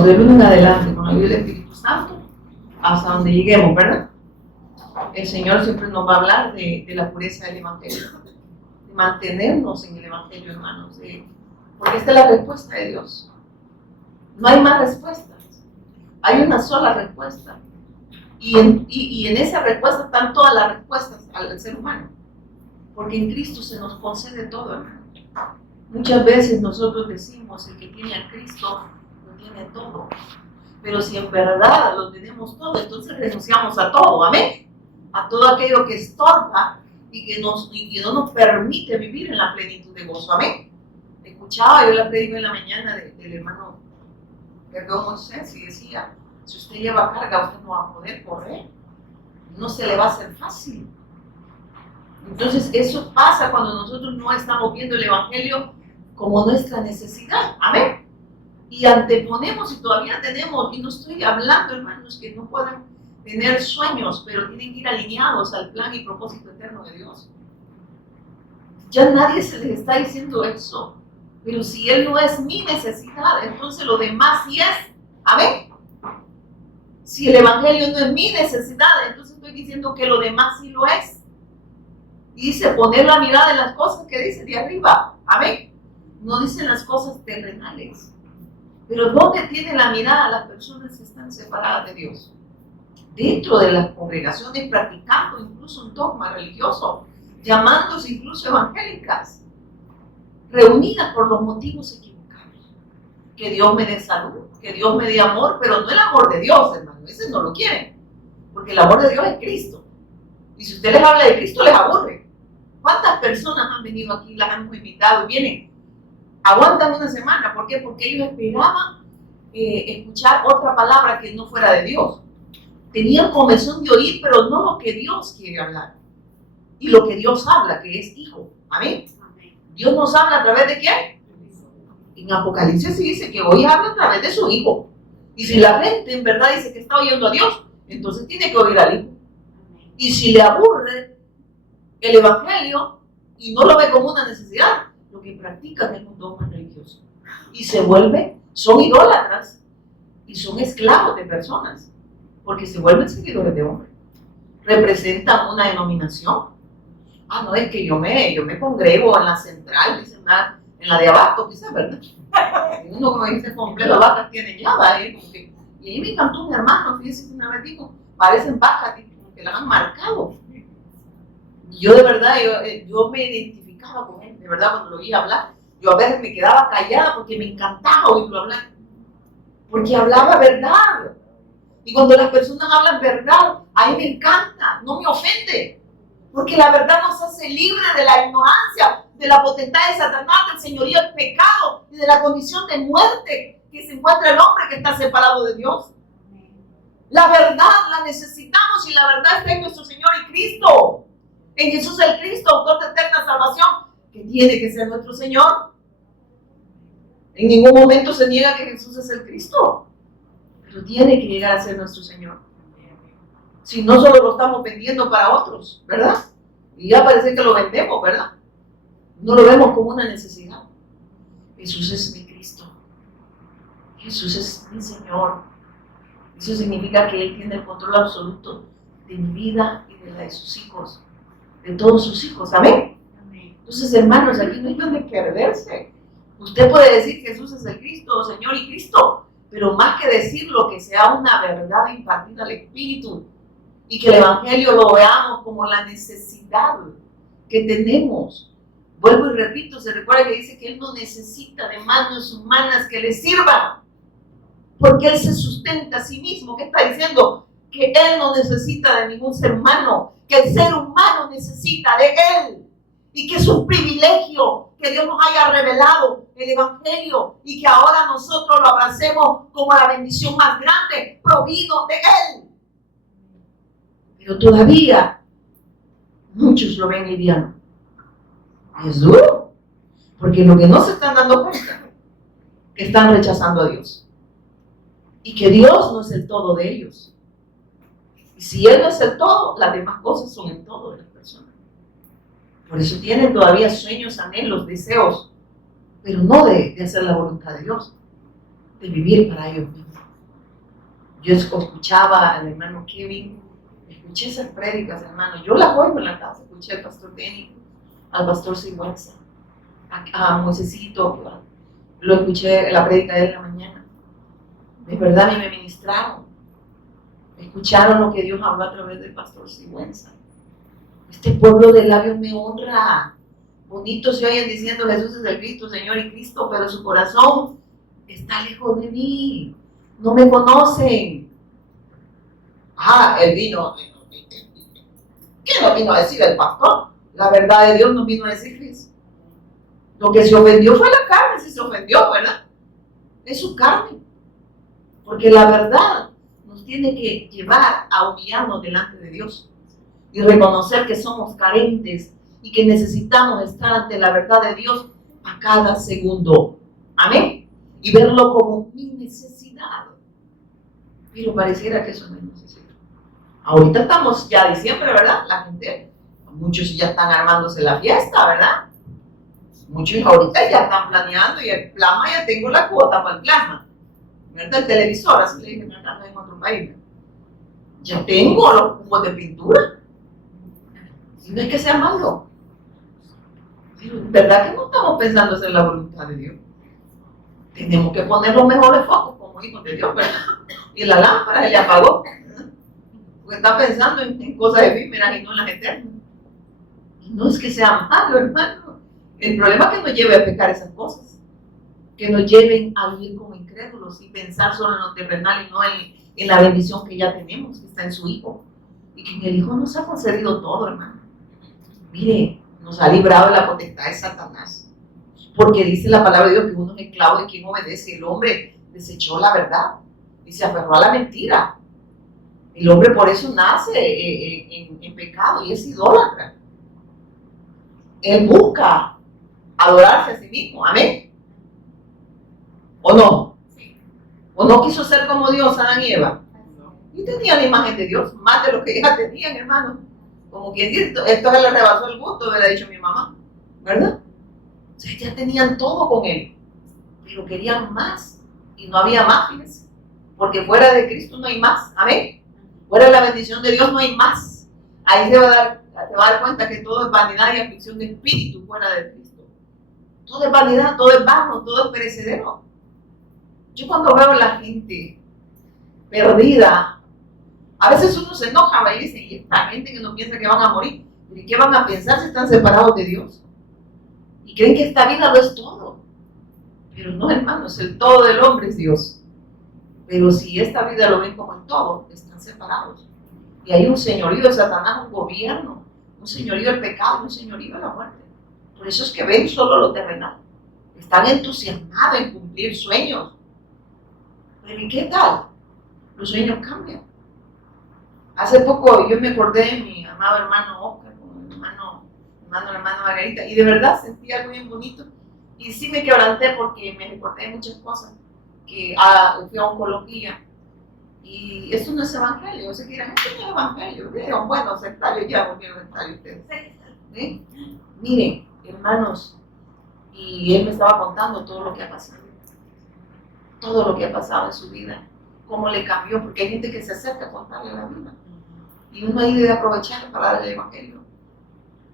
del 1 en adelante, con la ayuda del Espíritu Santo, hasta donde lleguemos, ¿verdad? El Señor siempre nos va a hablar de la pureza del Evangelio, de mantenernos en el Evangelio, hermanos, porque esta es la respuesta de Dios. No hay más respuestas, hay una sola respuesta. Y en esa respuesta están todas las respuestas al ser humano, porque en Cristo se nos concede todo, hermano. Muchas veces nosotros decimos, el que tiene a Cristo lo tiene todo, pero si en verdad lo tenemos todo, entonces renunciamos a todo, amén, a todo aquello que estorba y que no nos permite vivir en la plenitud de gozo, amén. Escuchaba yo la predica en la mañana del hermano Perdón Moisés y decía, si usted lleva carga, usted no va a poder correr, no se le va a hacer fácil. Entonces eso pasa cuando nosotros no estamos viendo el Evangelio como nuestra necesidad, amén. Y anteponemos, y todavía tenemos, y no estoy hablando, hermanos, que no puedan tener sueños, pero tienen que ir alineados al plan y propósito eterno de Dios. Ya nadie se les está diciendo eso, pero si Él no es mi necesidad, entonces lo demás sí es, amén. Si el Evangelio no es mi necesidad, entonces estoy diciendo que lo demás sí lo es. Y dice poner la mirada en las cosas que dice de arriba, amén. No dicen las cosas terrenales. Pero ¿dónde tiene la mirada las personas que están separadas de Dios? Dentro de las congregaciones, practicando incluso un dogma religioso, llamándose incluso evangélicas, reunidas por los motivos equivocados. Que Dios me dé salud, que Dios me dé amor, pero no el amor de Dios, hermano, ese no lo quieren, porque el amor de Dios es Cristo. Y si usted les habla de Cristo, les aburre. ¿Cuántas personas han venido aquí, las han invitado y vienen? Aguantan una semana, ¿por qué? Porque ellos esperaban escuchar otra palabra que no fuera de Dios. Tenían comezón de oír, pero no lo que Dios quiere hablar. Y lo que Dios habla, que es Hijo. Amén. Dios nos habla a través de quién. En Apocalipsis sí dice que hoy habla a través de su Hijo. Y si la gente en verdad dice que está oyendo a Dios, entonces tiene que oír al Hijo. Y si le aburre el Evangelio y no lo ve como una necesidad, lo que practican es un dogma religioso. Y se vuelven, son idólatras y son esclavos de personas, porque se vuelven seguidores de hombres. Representan una denominación. Ah, no, es que yo me congrego en la central, dicen, en la de abasto, quizás, ¿verdad? Uno como dice, completo, vacas tienen ya, y ahí me encantó un hermano, fíjense que una vez dijo, parecen vacas, que las han marcado. Y yo de verdad, yo me identificaba con él, de verdad, cuando lo oía hablar. Yo a veces me quedaba callada porque me encantaba oírlo hablar, porque hablaba verdad. Y cuando las personas hablan verdad, a mí me encanta, no me ofende, porque la verdad nos hace libres de la ignorancia, de la potestad de Satanás, del señorío del pecado y de la condición de muerte que se encuentra el hombre que está separado de Dios. La verdad la necesitamos y la verdad está en nuestro Señor y Cristo. En Jesús el Cristo, autor de eterna salvación, que tiene que ser nuestro Señor. En ningún momento se niega que Jesús es el Cristo, pero tiene que llegar a ser nuestro Señor. Si no, solo lo estamos vendiendo para otros, ¿verdad? Y ya parece que lo vendemos, ¿verdad? No lo vemos como una necesidad. Jesús es mi Cristo. Jesús es mi Señor. Eso significa que Él tiene el control absoluto de mi vida y de la de sus hijos, de todos sus hijos. ¿Amén? Entonces, hermanos, aquí no hay donde perderse. Usted puede decir que Jesús es el Cristo, Señor y Cristo, pero más que decirlo, que sea una verdad impartida al Espíritu y que el Evangelio lo veamos como la necesidad que tenemos. Vuelvo y repito, se recuerda que dice que Él no necesita de manos humanas que le sirvan, porque Él se sustenta a sí mismo. ¿Qué está diciendo? Que Él no necesita de ningún ser humano, que el ser humano necesita de Él, y que es un privilegio que Dios nos haya revelado el Evangelio y que ahora nosotros lo abracemos como la bendición más grande provino de Él. Pero todavía muchos lo ven liviano. Y es duro, porque lo que no se están dando cuenta, que están rechazando a Dios. Y que Dios no es el todo de ellos. Y si Él no es el todo, las demás cosas son el todo de las personas. Por eso tienen todavía sueños, anhelos, deseos, pero no de hacer la voluntad de Dios. de vivir para ellos mismos. Yo escuchaba al hermano Kevin, escuché esas prédicas, hermano. Yo las oigo en la casa, escuché al pastor Denny, al pastor Sigüenza, a Moisésito, lo escuché en la prédica de él en la mañana. De verdad, a mí me ministraron. Escucharon lo que Dios habló a través del pastor Sigüenza. Este pueblo de labios me honra. Bonitos se oyen diciendo Jesús es el Cristo, Señor y Cristo, pero su corazón está lejos de mí. No me conocen. Él vino. ¿Qué nos vino a decir el pastor? La verdad de Dios nos vino a decir eso. Lo que se ofendió fue la carne, si se ofendió, ¿verdad? Es su carne. Porque la verdad nos tiene que llevar a humillarnos delante de Dios y reconocer que somos carentes y que necesitamos estar ante la verdad de Dios a cada segundo. Amén. Y verlo como mi necesidad. Pero pareciera que eso no es necesidad. Ahorita estamos ya diciembre, ¿verdad? La gente, muchos ya están armándose la fiesta, ¿verdad? Muchos ahorita ya están planeando y el plasma, ya tengo la cuota para el plasma. ¿Verdad? El televisor, así le dije, ¿verdad? En otro país. Ya tengo los cubos de pintura. Y no es que sea malo. Pero ¿verdad que no estamos pensando hacer la voluntad de Dios? Tenemos que poner los mejores focos como hijos de Dios, ¿verdad? Y la lámpara se le apagó. Porque está pensando en cosas efímeras y no en las eternas. Y no es que sea malo, hermano. El problema es que nos lleve a pecar esas cosas. Que nos lleven a vivir como incrédulos y pensar solo en lo terrenal y no en la bendición que ya tenemos, que está en su Hijo. Y que en el Hijo nos ha concedido todo, hermano. Mire, nos ha librado de la potestad de Satanás. Porque dice la palabra de Dios que uno es esclavo de quien obedece. El hombre desechó la verdad y se aferró a la mentira. El hombre por eso nace en pecado y es idólatra. Él busca adorarse a sí mismo. Amén. ¿O no? ¿O no quiso ser como Dios, Adán y Eva? Y tenía la imagen de Dios, más de lo que ya tenían, hermano. Como quien dice, esto se le rebasó el gusto, hubiera dicho mi mamá, ¿verdad? O sea, ya tenían todo con él, pero querían más, y no había más, fíjense, porque fuera de Cristo no hay más, amén. Fuera de la bendición de Dios no hay más. Ahí se va a dar cuenta que todo es vanidad y aflicción de espíritu fuera de Cristo. Todo es vanidad, todo es vano, todo es perecedero. Yo cuando veo a la gente perdida, a veces uno se enoja y dice, y esta gente que no piensa que van a morir, ¿y qué van a pensar si están separados de Dios? Y creen que esta vida lo es todo. Pero no, hermanos, el todo del hombre es Dios. Pero si esta vida lo ven como el todo, están separados. Y hay un señorío de Satanás, un gobierno, un señorío del pecado, un señorío de la muerte. Por eso es que ven solo lo terrenal. Están entusiasmados en cumplir sueños. Pero ¿y qué tal? Los sueños cambian. Hace poco yo me acordé de mi amado hermano Oscar, con mi hermano Margarita, y de verdad sentí algo bien bonito. Y sí me quebranté porque me recordé de muchas cosas. Que fui a oncología. Y eso no es evangelio. Yo sé que dirán, esto no es evangelio. Bueno, sectario ya, volvieron sectario ustedes. ¿Sí? Miren, hermanos, y él me estaba contando todo lo que ha pasado. Todo lo que ha pasado en su vida. Cómo le cambió, porque hay gente que se acerca a contarle la vida. Y uno ahí debe aprovechar para darle el evangelio.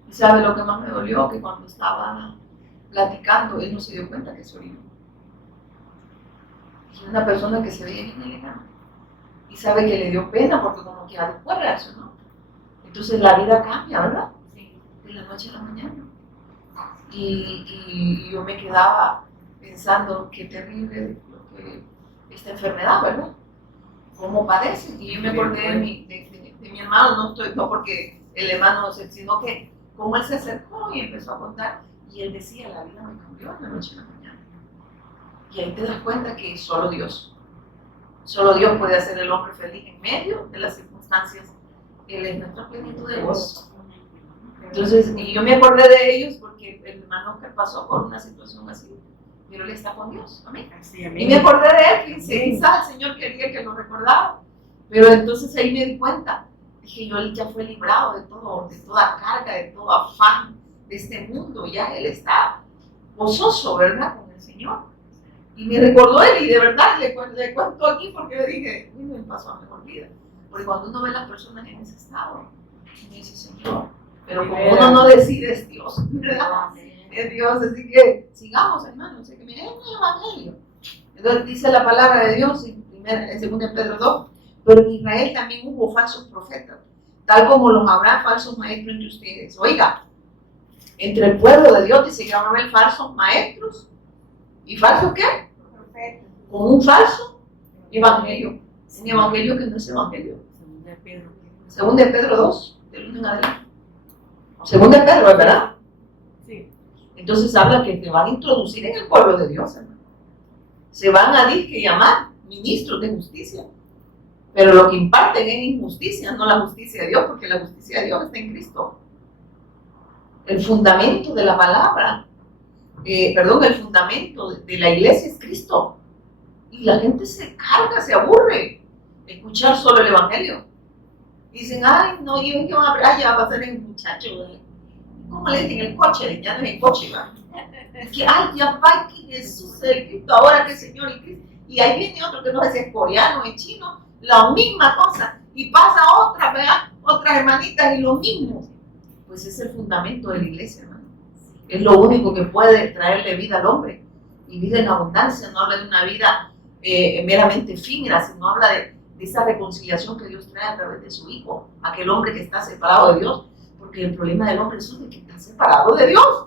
Y sabe lo que más me dolió, que cuando estaba platicando, él no se dio cuenta que se orinó. Y una persona que se veía bien elegante. Y sabe que le dio pena porque como que después reaccionó. Entonces la vida cambia, ¿verdad? De la noche a la mañana. Y yo me quedaba pensando qué terrible lo que esta enfermedad, ¿verdad? Cómo padece. Y yo me acordé de mi hermano, no porque el hermano, sino que como él se acercó y empezó a contar, y él decía, la vida me cambió de la noche a la mañana. Y ahí te das cuenta que solo Dios puede hacer el hombre feliz en medio de las circunstancias. Él es nuestra plenitud de gozo. Entonces, y yo me acordé de ellos porque el hermano que pasó por una situación así, pero él está con Dios, amén. Sí, amén. Y me acordé de él, quizás el Señor quería que lo recordara, pero entonces ahí me di cuenta, dije yo, él ya fue librado de toda carga, de todo afán de este mundo, ya él está gozoso, ¿verdad? Con el Señor. Y me recordó él, y de verdad le cuento aquí porque yo dije, uy, me pasó a mejor vida. Porque cuando uno ve a las personas en ese estado, uno dice, Señor, pero como uno no decide, es Dios, ¿verdad? Es Dios, así que sigamos, hermanos, que miren el Evangelio. Entonces dice la palabra de Dios en 2 Pedro 2, pero en Israel también hubo falsos profetas, tal como los habrá falsos maestros entre ustedes. Oiga, entre el pueblo de Dios dice que van a haber falsos maestros. ¿Y falsos qué? Con un falso evangelio. Un evangelio que no es evangelio. Según de Pedro 2, del 1 en adelante. Según de Pedro, ¿verdad? Sí. Entonces habla que te van a introducir en el pueblo de Dios, hermano. Se van a llamar ministros de justicia. Pero lo que imparten es injusticia, no la justicia de Dios, porque la justicia de Dios está en Cristo. El fundamento de la palabra, el fundamento de la iglesia es Cristo. Y la gente se carga, se aburre de escuchar solo el evangelio. Dicen, ay, no, yo que ya va a pasar el muchacho, ¿verdad? ¿Cómo le dicen? El coche, ya no es el coche, ¿verdad? Es que, ay, ya va, que Jesús es el Cristo, ahora que el Señor y Cristo. Y ahí viene otro que no sé si es coreano, es chino, la misma cosa. Y pasa otra, ¿verdad? Otras hermanitas y lo mismo. Pues es el fundamento de la iglesia, hermano. Es lo único que puede traerle vida al hombre. Y vida en abundancia, no habla de una vida meramente efímera, sino habla de esa reconciliación que Dios trae a través de su Hijo, aquel hombre que está separado de Dios, porque el problema del hombre es que está separado de Dios,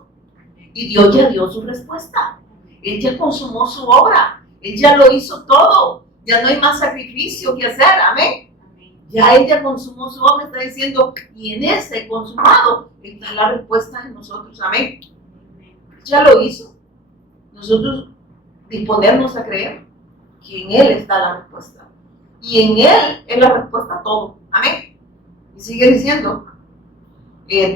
y Dios ya dio su respuesta, Él ya consumó su obra, Él ya lo hizo todo, ya no hay más sacrificio que hacer, amén. Ya Él ya consumó su obra, está diciendo, y en ese consumado está la respuesta de nosotros, amén. Ya lo hizo, nosotros disponernos a creer que en Él está la respuesta. Y en Él es la respuesta a todo. Amén. Y sigue diciendo,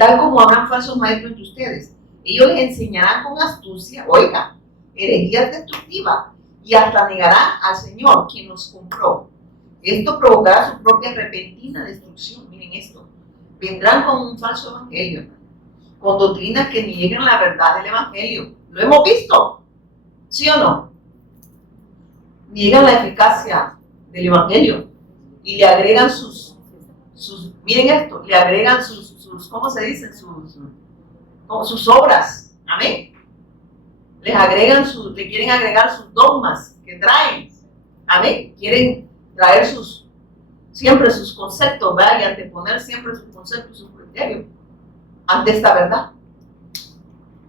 tal como habrán falsos maestros entre ustedes, ellos les enseñarán con astucia, oiga, herejías destructivas, y hasta negarán al Señor, quien los compró. Esto provocará su propia repentina destrucción. Miren esto. Vendrán con un falso evangelio, con doctrinas que niegan la verdad del evangelio. ¿Lo hemos visto? ¿Sí o no? Niegan la eficacia del evangelio y le agregan sus miren esto, le agregan sus ¿cómo se dicen? Sus obras, amén. Le quieren agregar sus dogmas que traen, amén. Quieren traer siempre sus conceptos, ¿verdad? Y anteponer siempre sus conceptos, sus criterios ante esta verdad.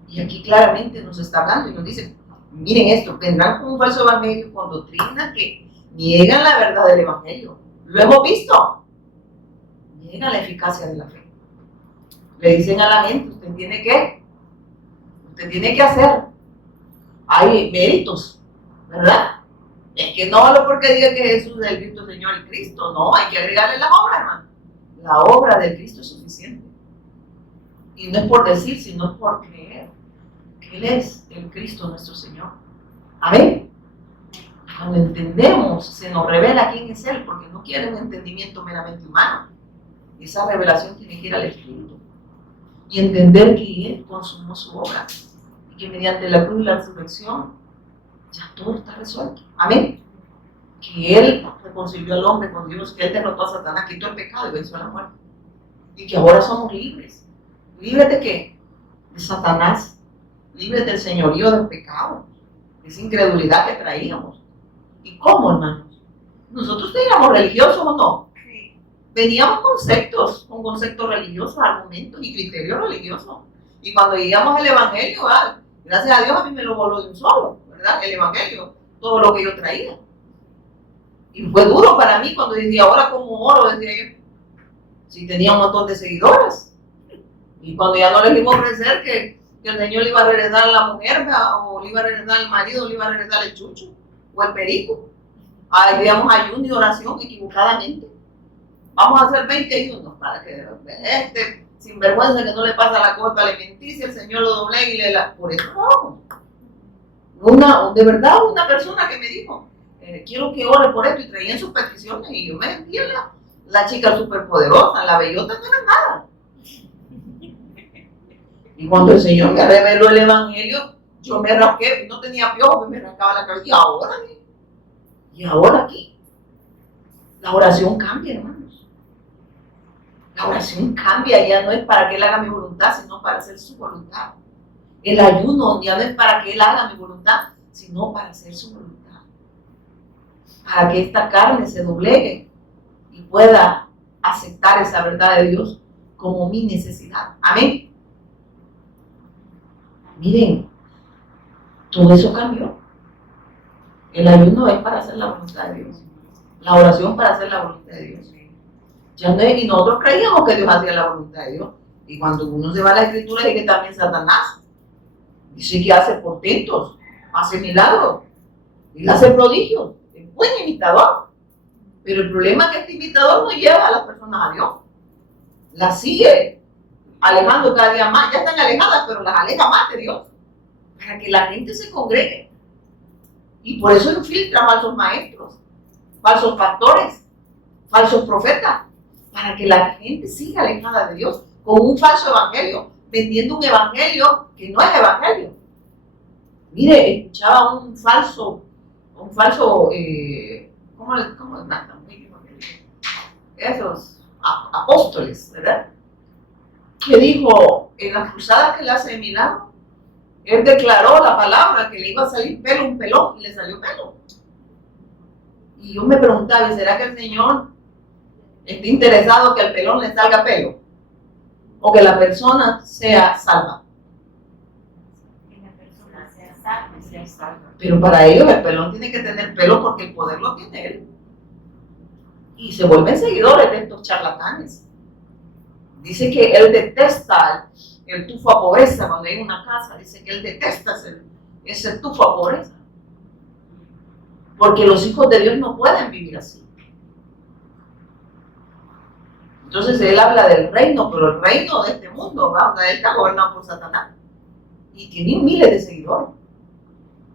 Y aquí claramente nos está hablando y nos dice, miren esto, vendrán con un falso evangelio, con doctrinas que niegan la verdad del evangelio. ¿Lo hemos visto? Niegan la eficacia de la fe. Le dicen a la gente, usted tiene que hacer. Hay méritos, ¿verdad? Es que no solo porque diga que Jesús es el Cristo, Señor y Cristo, no, hay que agregarle la obra, hermano. La obra del Cristo es suficiente. Y no es por decir, sino por creer que Él es el Cristo nuestro Señor. Amén. Cuando entendemos, se nos revela quién es Él, porque no quiere un entendimiento meramente humano. Esa revelación tiene que ir al Espíritu. Y entender que Él consumó su obra. Y que mediante la cruz y la resurrección, ya todo está resuelto. Amén. Que Él reconcilió al hombre con Dios, que Él derrotó a Satanás, quitó el pecado y venció a la muerte. Y que ahora somos libres. ¿Libres de qué? De Satanás. Libres del señorío del pecado. De esa incredulidad que traíamos. ¿Y cómo, hermanos? ¿Nosotros éramos religiosos o no? Sí. Veníamos con conceptos religiosos, argumentos y criterios religiosos. Y cuando llegamos al Evangelio, gracias a Dios a mí me lo voló de un solo, ¿verdad? El Evangelio, todo lo que yo traía. Y fue duro para mí cuando decía, ahora como oro, decía yo, si tenía un montón de seguidores. Y cuando ya no les iba a ofrecer que el Señor le iba a regresar a la mujer, o le iba a regresar al marido, o le iba a regresar el chucho, o el perico. Ahí veíamos ayuno y oración equivocadamente. Vamos a hacer 20 ayunos para que sinvergüenza que no le pasa la cuota alimenticia, el Señor lo doblegue y por eso no. De verdad, una persona que me dijo, quiero que ore por esto, y traían sus peticiones, y yo me sentía la chica superpoderosa, la bellota no era nada. Y cuando el Señor me reveló el Evangelio, Yo me rasqué, no tenía piojos, me rascaba la cabeza. Y ahora aquí. La oración cambia, hermanos. La oración cambia, ya no es para que Él haga mi voluntad, sino para hacer su voluntad. El ayuno ya no es para que Él haga mi voluntad, sino para hacer su voluntad. Para que esta carne se doblegue y pueda aceptar esa verdad de Dios como mi necesidad. Amén. Miren, todo eso cambió. El ayuno es para hacer la voluntad de Dios. La oración para hacer la voluntad de Dios. Ya no es, y nosotros creíamos que Dios hacía la voluntad de Dios. Y cuando uno se va a la escritura dice que también Satanás dice que hace portentos, hace milagros, él hace prodigios, es buen imitador. Pero el problema es que este imitador no lleva a las personas a Dios. Las sigue alejando cada día más. Ya están alejadas, pero las aleja más de Dios. Para que la gente se congregue. Y por eso infiltra falsos maestros, falsos pastores, falsos profetas. Para que la gente siga alejada de Dios con un falso evangelio, vendiendo un evangelio que no es evangelio. Mire, escuchaba un falso, ¿cómo esos apóstoles, ¿verdad? Que dijo, en las cruzadas que le hace de milagro, él declaró la palabra que le iba a salir pelo, un pelón, y le salió pelo. Y yo me preguntaba, ¿será que el Señor está interesado que al pelón le salga pelo? ¿O que la persona sea salva? Que la persona sea salva. Pero para ellos el pelón tiene que tener pelo porque el poder lo tiene él. Y se vuelven seguidores de estos charlatanes. Dice que él detesta el tufo a pobreza cuando hay en una casa. Dice que él detesta ese tufo a pobreza. Porque los hijos de Dios no pueden vivir así. Entonces él habla del reino, pero el reino de este mundo, ¿verdad? Él está gobernado por Satanás. Y tiene miles de seguidores.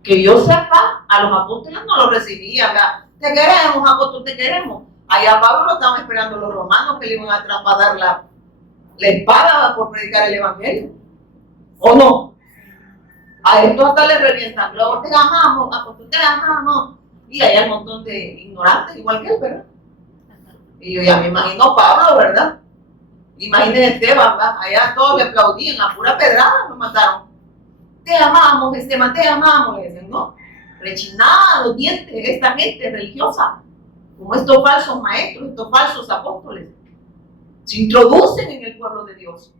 Que yo sepa, a los apóstoles no los recibían. Te queremos, apóstol, te queremos. Allá Pablo lo estaban esperando los romanos que le iban a trasladar la espada por predicar el evangelio. ¿O no? A esto hasta le revientan. Luego te amamos, apóstol, te amamos. Y hay un montón de ignorantes, igual que él, ¿verdad? Y yo ya me imagino Pablo, ¿verdad? Imagínense Esteban, ¿verdad? Allá todos le aplaudían, a pura pedrada lo mataron. Te amamos, Esteban, te amamos. Le dicen, no, rechinaban los dientes esta gente religiosa, como estos falsos maestros, estos falsos apóstoles, se introducen en el pueblo de Dios.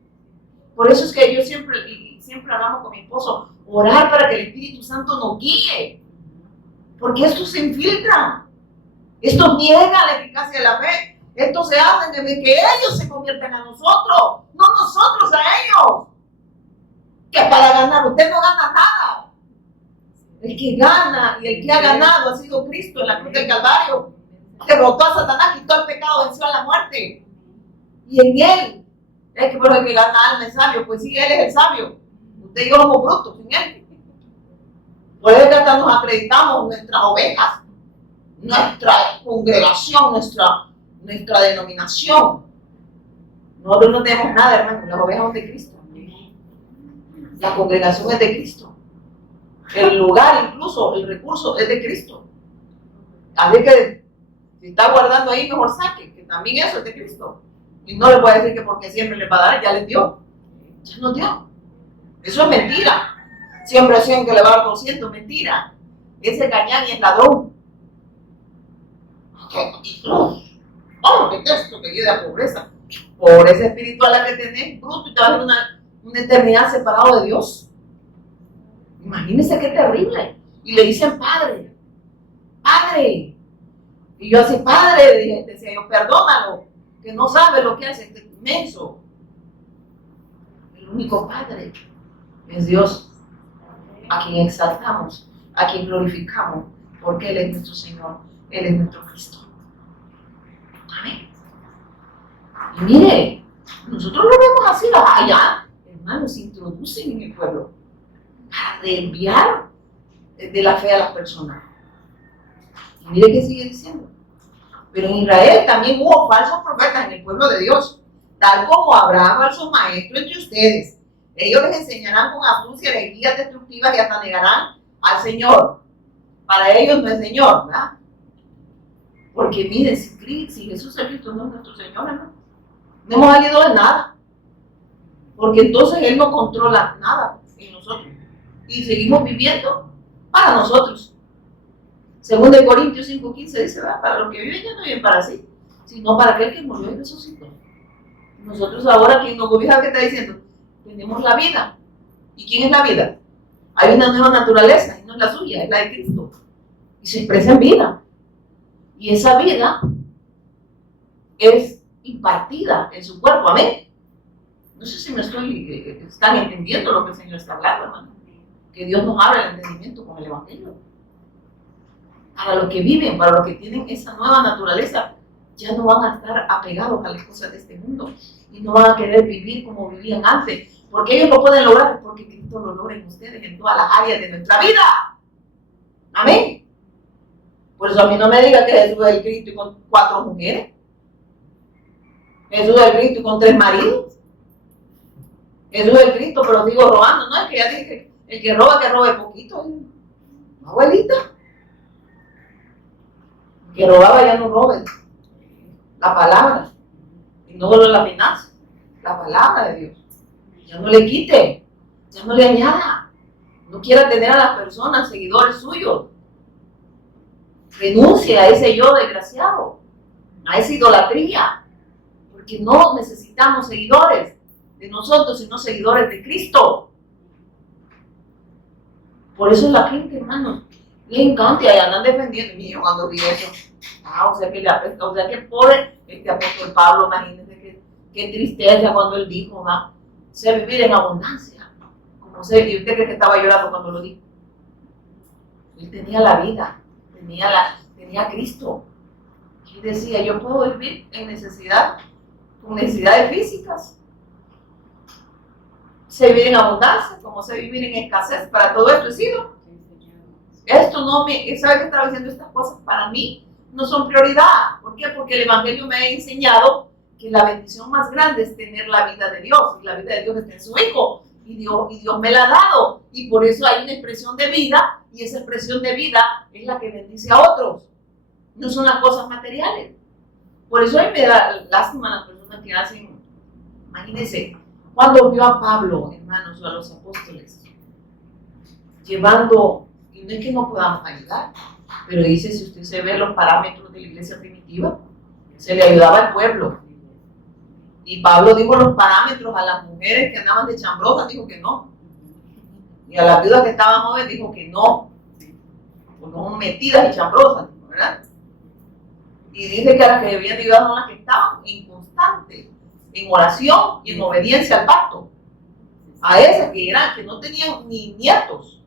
Por eso es que yo siempre hablamos con mi esposo, orar para que el Espíritu Santo nos guíe, porque estos se infiltran, estos niegan la eficacia de la fe. Estos se hacen de que ellos se conviertan a nosotros, no nosotros a ellos. Que para ganar, usted no gana nada. El que gana y el que ha ganado ha sido Cristo en la cruz del Calvario. Derrotó a Satanás, quitó el pecado, venció a la muerte. Y en él, es que por el que gana alma es sabio. Pues sí, él es el sabio. Usted y yo somos brutos sin él. Por eso que hasta nos acreditamos nuestras ovejas, nuestra congregación, nuestra denominación. Nosotros no tenemos nada, hermano. Las ovejas son de Cristo. La congregación es de Cristo. El lugar, incluso el recurso, es de Cristo. Así que si está guardando ahí, mejor saque, que también eso es de Cristo. Y no le puede decir que porque siempre le va a dar, ya les dio. Ya nos dio. Eso es mentira. Siempre decían que le va a dar 200, mentira. Ese cañán y es ladrón. Oh, qué texto que yo de pobreza. Pobreza espiritual la que tenés, bruto, y te vas a ver una eternidad separado de Dios. Imagínense qué terrible. Y le dicen padre, padre. Y yo así, padre, decía yo, perdónalo, que no sabe lo que hace, este inmenso. El único padre es Dios, a quien exaltamos, a quien glorificamos, porque Él es nuestro Señor, Él es nuestro Cristo. Amén. Y mire, nosotros lo vemos así, allá, hermanos, se introducen en el pueblo para desviar de la fe a las personas. Y mire que sigue diciendo. Pero en Israel también hubo falsos profetas en el pueblo de Dios, tal como habrá falsos maestros entre ustedes, Ellos les enseñarán con astucia, herejías destructivas y hasta negarán al Señor. Para ellos no es Señor, ¿verdad? Porque miren, si Jesús es Cristo, no es nuestro Señor, ¿no? No hemos salido de nada. Porque entonces Él no controla nada en nosotros. Y seguimos viviendo para nosotros. Según de Corintios 5:15 dice, ¿verdad? Para los que viven ya no viven para sí, sino para aquel que murió y resucitó. Nosotros ahora, quien nos gobierna, ¿qué está diciendo? Tenemos la vida. ¿Y quién es la vida? Hay una nueva naturaleza, y no es la suya, es la de Cristo. Y se expresa en vida. Y esa vida es impartida en su cuerpo. Amén. No sé si me están entendiendo lo que el Señor está hablando, hermano. Que Dios nos abra el entendimiento con el Evangelio. Para los que viven, para los que tienen esa nueva naturaleza, ya no van a estar apegados a las cosas de este mundo y no van a querer vivir como vivían antes, porque ellos lo pueden lograr, porque Cristo lo logra en ustedes en todas las áreas de nuestra vida. Amén. Por eso a mí no me diga que Jesús es el Cristo y con 4 mujeres. Jesús es el Cristo y con 3 maridos. Jesús es el Cristo, pero sigo robando. No, es que ya dije que el que robe poquito. Abuelita. El que robaba ya no robe. La palabra. Y no solo la finanza. La palabra de Dios. Ya no le quite. Ya no le añada. No quiera tener a las personas seguidores suyos. Renuncie a ese yo desgraciado. A esa idolatría. Porque no necesitamos seguidores de nosotros, sino seguidores de Cristo. Por eso la gente, hermanos, le encanta y andan defendiendo. Mira, cuando vi eso, o sea que pobre este apóstol Pablo, imagínense qué tristeza cuando él dijo, ¿va? Sé vivir en abundancia. Como sé, y usted cree que estaba llorando cuando lo dijo. Él tenía la vida, tenía a Cristo. Y decía, yo puedo vivir en necesidad, con necesidades físicas. Sé vivir en abundancia, como sé vivir en escasez. Para todo esto he sido. Esto no me, ¿sabe qué estaba diciendo? Estas cosas para mí no son prioridad. ¿Por qué? Porque el Evangelio me ha enseñado que la bendición más grande es tener la vida de Dios. Y la vida de Dios está en su Hijo. Y Dios me la ha dado. Y por eso hay una expresión de vida. Y esa expresión de vida es la que bendice a otros. No son las cosas materiales. Por eso a mí me da lástima a las personas que hacen, imagínense, cuando vio a Pablo, hermanos, o a los apóstoles, llevando, y no es que no podamos ayudar, pero dice, si usted se ve los parámetros de la iglesia primitiva, se le ayudaba al pueblo. Y Pablo dijo los parámetros a las mujeres que andaban de chambrosas, dijo que no. Y a las viudas que estaban jóvenes dijo que no. Porque son metidas y chambrosas, ¿verdad? Y dice que a las que debían de ayudar son las que estaban inconstantes, en oración y en obediencia al pacto. A esas que no tenían ni nietos,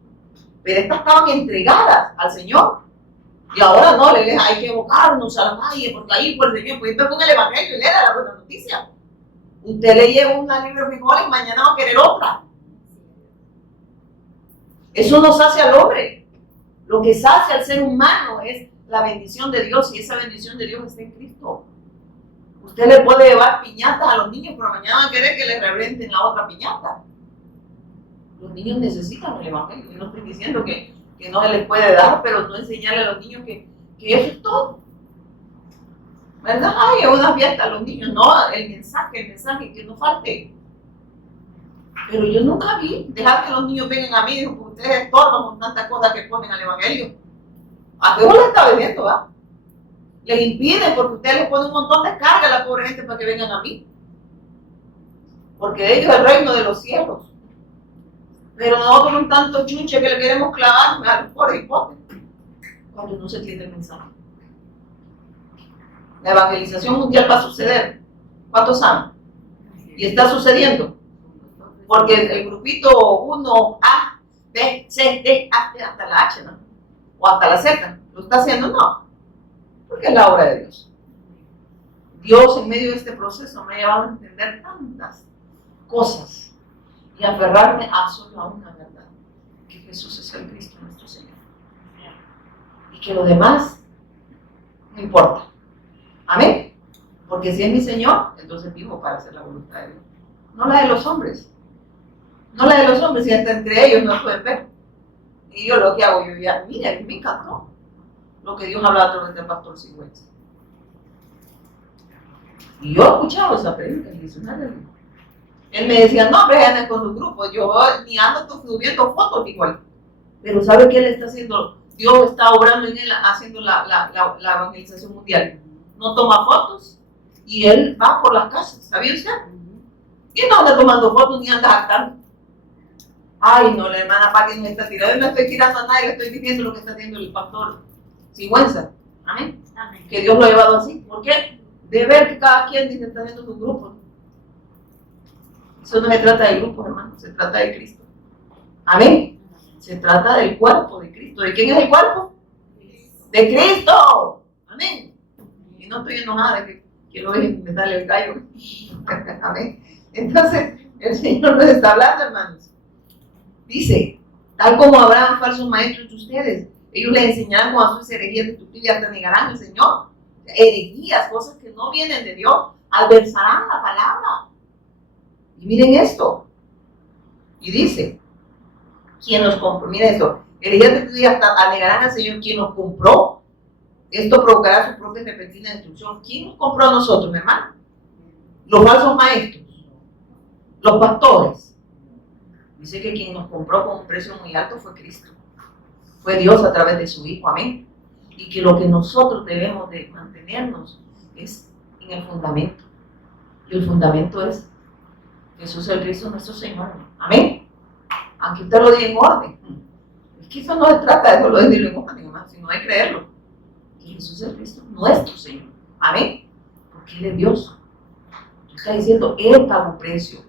pero estas estaban entregadas al Señor. Y ahora no, hay que evocarnos a la calle, porque ahí por el Señor, pues con el Evangelio y le da la buena noticia. Usted le lleva una libra de frijoles y mañana va a querer otra. Eso no sacia al hombre. Lo que sacia al ser humano es la bendición de Dios, y esa bendición de Dios está en Cristo. Usted le puede llevar piñatas a los niños, pero mañana van a querer que le revienten la otra piñata. Los niños necesitan el Evangelio. Yo no estoy diciendo que no se les puede dar, pero no enseñarle a los niños que eso es todo. ¿Verdad? Ay, es una fiesta a los niños. No, el mensaje, que no falte. Pero yo nunca vi dejar que los niños vengan a mí, porque ustedes estorban con tantas cosas que ponen al Evangelio. ¿A qué vos les está vendiendo, va? Les impiden porque ustedes les ponen un montón de carga a la pobre gente para que vengan a mí. Porque de ellos es el reino de los cielos. Pero nosotros con tanto chunche que le queremos clavar a los pobres hipotes, cuando no se entiende el mensaje. La evangelización mundial va a suceder. ¿Cuántos saben? Y está sucediendo. Porque el grupito 1A, B, C, D, hasta la H, ¿no? O hasta la Z, ¿lo está haciendo? No. Porque es la obra de Dios. Dios en medio de este proceso me ha llevado a entender tantas cosas y aferrarme a solo a una verdad, que Jesús es el Cristo nuestro Señor. Y que lo demás no importa. Amén. Porque si es mi Señor, entonces vivo para hacer la voluntad de Dios. No la de los hombres. No la de los hombres, sino hasta entre ellos no pueden ver. Y yo lo que hago, yo ya, mira, me encantó lo que Dios habla a través del pastor Sigüenza. Y yo escuchaba esa prédica y dice, él me decía, no, hombre, anda con su grupo, yo ni ando subiendo fotos igual. Pero ¿sabe qué él está haciendo? Dios está obrando en él, haciendo la evangelización mundial. No toma fotos y él va por las casas, ¿sabía usted? Y no anda tomando fotos ni anda actando. Ay, no, la hermana Paqui nos está tirando. Yo no estoy tirando a nadie, le estoy diciendo lo que está haciendo el pastor Sigüenza. Amén. Amén. Que Dios lo ha llevado así. ¿Por qué? De ver que cada quien dice está haciendo su grupo. Eso no se trata de grupos, hermano, se trata de Cristo. Amén. Se trata del cuerpo de Cristo. ¿De quién es el cuerpo? De Cristo. Amén. Y no estoy enojada de que lo dejen me sale el gallo. Amén. Entonces, el Señor nos está hablando, hermanos. Dice, tal como habrán falsos maestros de ustedes, ellos les enseñarán con sus herejías destructivas y hasta negarán al Señor. Herejías, cosas que no vienen de Dios, adversarán la palabra. Y miren esto. Y dice, ¿quién nos compró? Miren esto. Herejías destructivas y hasta negarán al Señor quien nos compró. Esto provocará su propia repentina destrucción. ¿Quién nos compró a nosotros, mi hermano? Los falsos maestros, los pastores. Dice que quien nos compró con un precio muy alto fue Cristo. Fue Dios a través de su Hijo, amén. Y que lo que nosotros debemos de mantenernos es en el fundamento. Y el fundamento es Jesús el Cristo nuestro Señor, amén. Aunque usted lo diga en orden. Es que eso no se trata de solo decirlo en orden, hermano, sino de creerlo. Que Jesús es el Cristo nuestro Señor, amén. Porque Él es Dios. Está diciendo, Él pagó un precio.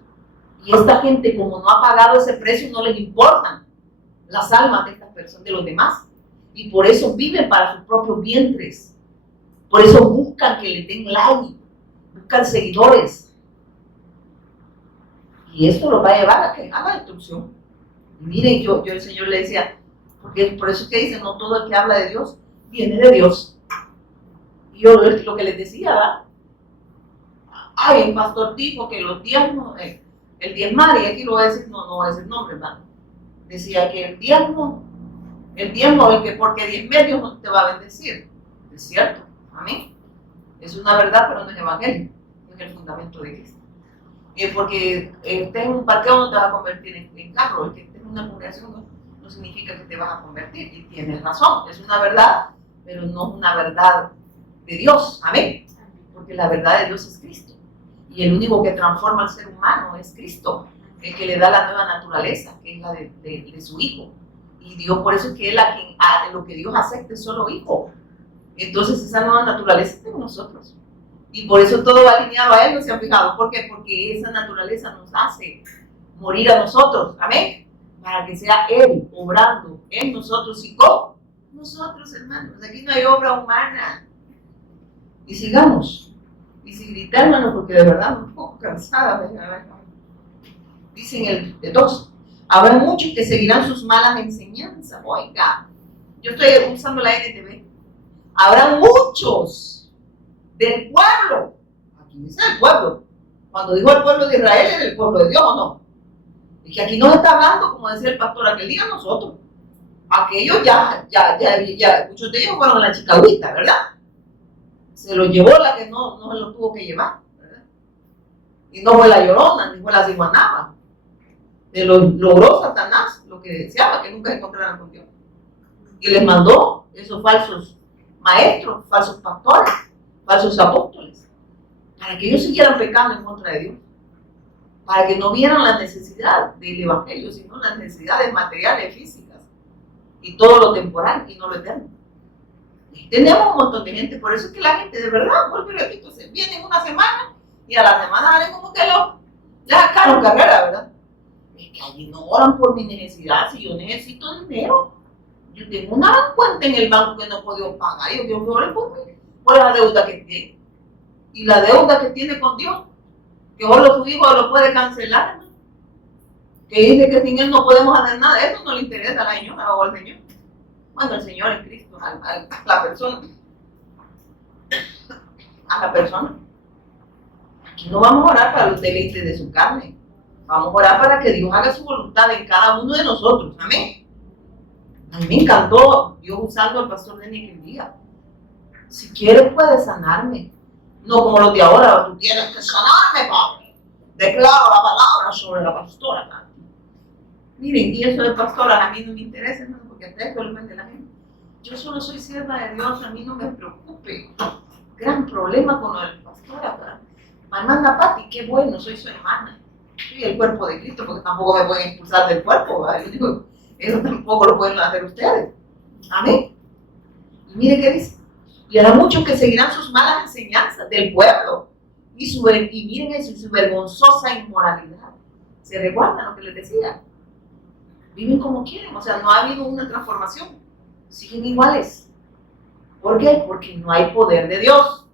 Y esta gente, como no ha pagado ese precio, no les importan las almas de estas personas, de los demás. Y por eso viven para sus propios vientres. Por eso buscan que le den like, buscan seguidores. Y esto los va a llevar a la destrucción. Y miren, yo el Señor le decía, porque por eso es que dice, no todo el que habla de Dios viene de Dios. Y yo lo que les decía, ¿verdad? Ay, un pastor dijo que los diezmos, el diezmar, y aquí lo voy a decir, no voy a decir nombre, hermano. Decía que el diezmo, que porque 10 medios no te va a bendecir. Es cierto, amén. Es una verdad, pero no es evangelio, no es el fundamento de Cristo. Porque estés en un parqueo no te vas a convertir en carro, el que estés en una congregación no significa que te vas a convertir, y tienes razón, es una verdad, pero no es una verdad de Dios, amén. Porque la verdad de Dios es Cristo. Y el único que transforma al ser humano es Cristo, el que le da la nueva naturaleza, que es la de su Hijo. Y Dios, por eso es que Él lo que Dios acepta es solo Hijo. Entonces esa nueva naturaleza está en nosotros. Y por eso todo va alineado a Él, ¿no se han fijado? ¿Por qué? Porque esa naturaleza nos hace morir a nosotros, amén. Para que sea Él obrando en nosotros y con nosotros, hermanos. Aquí no hay obra humana. Y sigamos. Y si gritar, hermano, porque de verdad un poco cansada. Dicen el 2. Habrá muchos que seguirán sus malas enseñanzas. Oiga, yo estoy usando la NTV. Habrá muchos del pueblo. Aquí dice el pueblo. Cuando dijo el pueblo de Israel, ¿era el pueblo de Dios o no? Es que aquí nos está hablando, como decía el pastor aquel día, nosotros. Aquellos ya, muchos de ellos fueron a la chicagüita, ¿verdad? Se lo llevó la que no se lo tuvo que llevar, ¿verdad? Y no fue la Llorona, ni fue la Ciguanaba. Logró Satanás lo que deseaba, que nunca se encontraran con Dios. Y les mandó esos falsos maestros, falsos pastores, falsos apóstoles, para que ellos siguieran pecando en contra de Dios. Para que no vieran la necesidad del evangelio, sino las necesidades materiales, físicas, y todo lo temporal y no lo eterno. Tenemos un montón de gente, por eso es que la gente de verdad, vuelvo y repito, se viene una semana y a la semana salen como que les sacaron carrera, ¿verdad? Es que allí no oran por mi necesidad, si yo necesito dinero. Yo tengo una cuenta en el banco que no he podido pagar, yo quiero que oren por la deuda que tiene. Y la deuda que tiene con Dios, que solo su hijo lo puede cancelar, ¿no? Que dice que sin él no podemos hacer nada, eso no le interesa a la señora o al Señor. Bueno, el Señor es Cristo, a la persona. A la persona. Aquí no vamos a orar para los deleites de su carne. Vamos a orar para que Dios haga su voluntad en cada uno de nosotros. Amén. A mí me encantó Dios usando al pastor Denny aquel día. Si quieres, puedes sanarme. No como los de ahora, tú tienes que sanarme, Padre. Declaro la palabra sobre la pastora. ¿Padre? Miren, y eso de pastoras a mí no me interesa, ¿no? Porque hasta eso lo de la gente. Yo solo soy sierva de Dios, a mí no me preocupe. Gran problema con lo de la pastora. Hermana Pati, qué bueno, soy su hermana. Soy el cuerpo de Cristo, porque tampoco me pueden expulsar del cuerpo, ¿verdad? Yo digo, eso tampoco lo pueden hacer ustedes. Amén. Y mire qué dice. Y habrá muchos que seguirán sus malas enseñanzas del pueblo. Y miren eso, y su vergonzosa inmoralidad. ¿Se recuerdan lo que les decía? Viven como quieren, o sea, no ha habido una transformación. Siguen iguales. ¿Por qué? Porque no hay poder de Dios.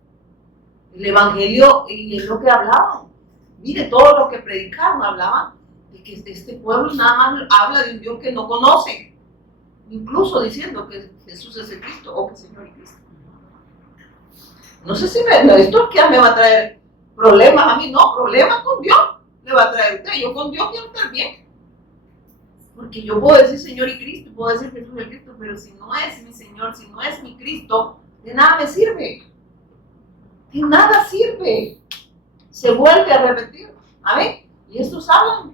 El evangelio, y es lo que hablaban. Mire, todos los que predicaron hablaban de que este pueblo nada más habla de un Dios que no conocen. Incluso diciendo que Jesús es el Cristo o que el Señor es Cristo. No sé si esto que me va a traer problemas a mí, no, problemas con Dios le va a traer usted. Yo con Dios quiero estar bien. Porque yo puedo decir Señor y Cristo, puedo decir Jesús es Cristo, pero si no es mi Señor, si no es mi Cristo, de nada me sirve. De nada sirve. Se vuelve a repetir. ¿Amén? Y estos hablan.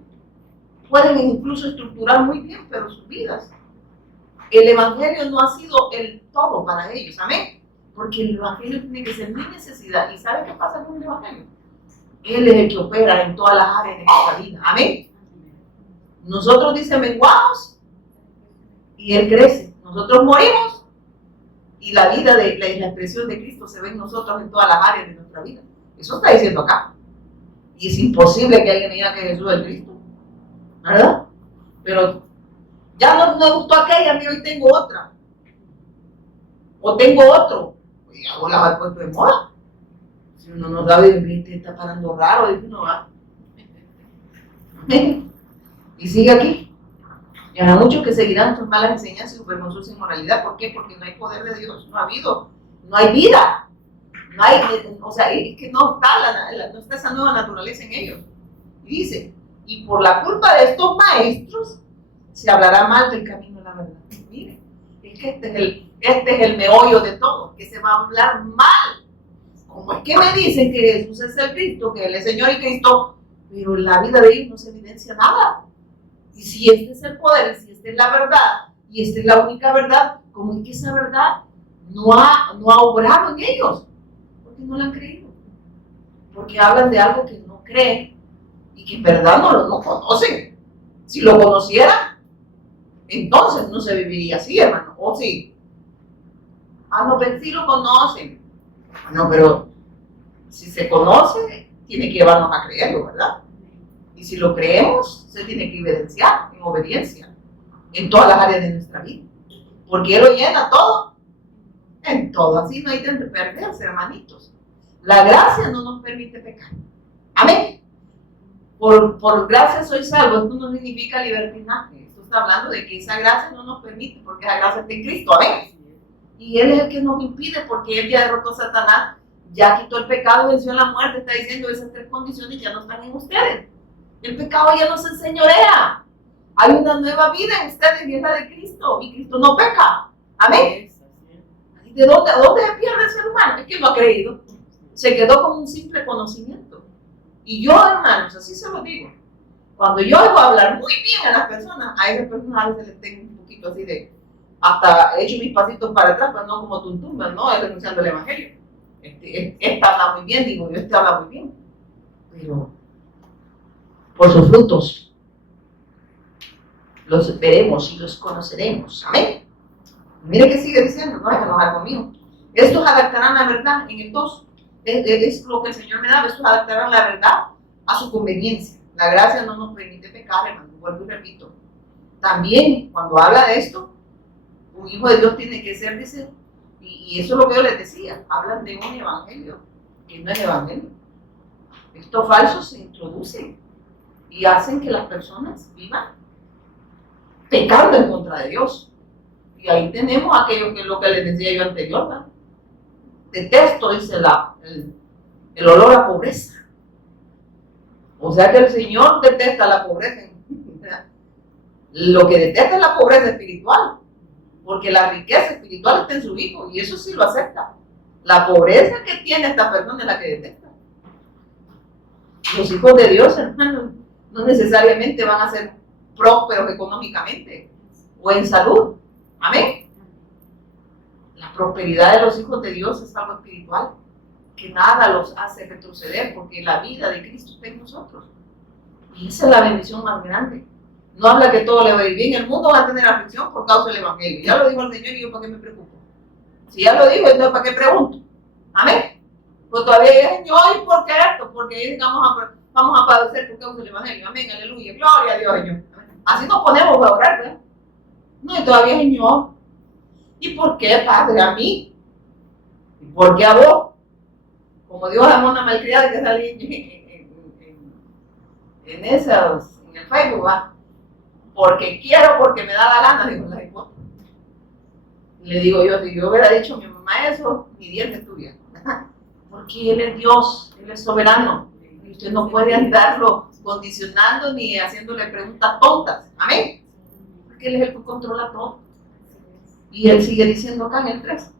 Pueden incluso estructurar muy bien, pero sus vidas. El evangelio no ha sido el todo para ellos. ¿Amén? Porque el evangelio tiene que ser mi necesidad. ¿Y sabe qué pasa con el evangelio? Él es el que opera en todas las áreas de nuestra vida. ¿Amén? Nosotros dice menguamos y Él crece. Nosotros morimos y la vida de la expresión de Cristo se ve en nosotros en todas las áreas de nuestra vida. Eso está diciendo acá. Y es imposible que alguien diga que Jesús es Cristo. ¿Verdad? Pero ya no me gustó aquella, y hoy tengo otra. O tengo otro. Y ahora la va puesto de moda. Si uno no sabe de qué está parando raro, dice uno va. Y sigue aquí. Y habrá muchos que seguirán sus malas enseñanzas y su vergonzosa inmoralidad. ¿Por qué? Porque no hay poder de Dios, no ha habido, no hay vida. No hay, o sea, es que no está esa nueva naturaleza en ellos. Y dice, y por la culpa de estos maestros se hablará mal del camino de la verdad. Miren, es que este es el meollo de todo, que se va a hablar mal. Como es que me dicen que Jesús es el Cristo, que Él es Señor y Cristo, pero en la vida de ellos no se evidencia nada. Y si este es el poder, si esta es la verdad, y esta es la única verdad, ¿cómo es que esa verdad no ha obrado en ellos? Porque no la han creído. Porque hablan de algo que no creen y que en verdad no conocen. Si lo conocieran, entonces no se viviría así, hermano. ¿O sí? Ah, no, pero sí lo conocen. No, pero si se conoce, tiene que llevarnos a creerlo, ¿verdad? Y si lo creemos, se tiene que evidenciar en obediencia en todas las áreas de nuestra vida. Porque Él lo llena todo. En todo. Así no hay que perderse, hermanitos. La gracia no nos permite pecar. Amén. Por gracia soy salvo. Esto no significa libertinaje. Esto está hablando de que esa gracia no nos permite, porque esa gracia está en Cristo. Amén. Y Él es el que nos impide, porque Él ya derrotó a Satanás, ya quitó el pecado, venció la muerte. Está diciendo esas tres condiciones ya no están en ustedes. El pecado ya no se enseñorea. Hay una nueva vida en ustedes y es la de Cristo. Y Cristo no peca. Amén. ¿De dónde se pierde el ser humano? Es que no ha creído. Se quedó con un simple conocimiento. Y yo, hermanos, así se lo digo. Cuando yo oigo hablar muy bien a las personas, a esas personas a veces les tengo un poquito así de, hasta he hecho mis pasitos para atrás, pero no como tuntumba, no, es renunciando al evangelio. Esta habla muy bien, digo yo, este habla muy bien. Pero por sus frutos los veremos y los conoceremos. Amén. Mire que sigue diciendo, no hay que enojar conmigo. Estos adaptarán la verdad en el 2. Es lo que el Señor me da. Estos adaptarán la verdad a su conveniencia. La gracia no nos permite pecar, hermano. Vuelvo y repito. También, cuando habla de esto, un hijo de Dios tiene que ser, dice, y eso es lo que yo les decía, hablan de un evangelio que no es evangelio. Estos falsos se introducen y hacen que las personas vivan pecando en contra de Dios. Y ahí tenemos aquello que es lo que les decía yo anterior, ¿verdad? Detesto, dice el olor a pobreza. O sea que el Señor detesta la pobreza. Lo que detesta es la pobreza espiritual, porque la riqueza espiritual está en su Hijo, y eso sí lo acepta. La pobreza que tiene esta persona es la que detesta. Los hijos de Dios, hermanos, no necesariamente van a ser prósperos económicamente o en salud. Amén. La prosperidad de los hijos de Dios es algo espiritual, que nada los hace retroceder, porque la vida de Cristo está en nosotros. Y esa es la bendición más grande. No habla que todo le va a ir bien. El mundo va a tener aflicción por causa del Evangelio. Ya lo dijo el Señor y yo, ¿para qué me preocupo? Si ya lo dijo, entonces ¿para qué pregunto? Amén. Pues todavía dicen, yo, ¿y por qué esto? Porque vamos a padecer por causa del Evangelio. Amén, aleluya, gloria a Dios, Señor. Así nos ponemos a orar, ¿verdad? No, y todavía, Señor. ¿Y por qué, Padre, a mí? ¿Y por qué a vos? Como Dios a una malcriada que salí en el Facebook, ¿va? Porque quiero, porque me da la gana, digo la esposa. Le digo yo, si yo hubiera dicho a mi mamá eso, ni dientes tuviera. Porque Él es Dios, Él es soberano. Y usted no puede andarlo condicionando ni haciéndole preguntas tontas. Amén. Porque Él es el que controla todo. Y Él sigue diciendo acá en el 3.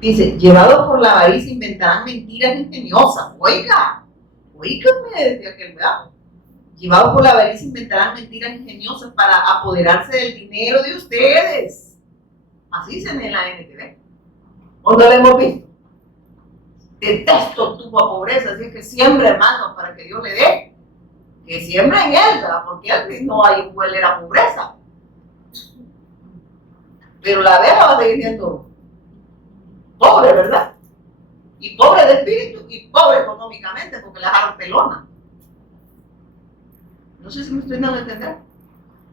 Dice, llevados por la avaricia inventarán mentiras ingeniosas. Oígame desde aquel lado. Llevados por la avaricia inventarán mentiras ingeniosas para apoderarse del dinero de ustedes. Así dicen en la NTV. ¿O no lo hemos visto? Detesto tu pobreza, así que siembra, hermano, para que Dios le dé. Que siembra en él, ¿verdad? Porque él no hay huele la pobreza. Pero la abeja va a seguir siendo pobre, ¿verdad? Y pobre de espíritu y pobre económicamente, porque la dejaron pelona. No sé si me estoy dando a entender.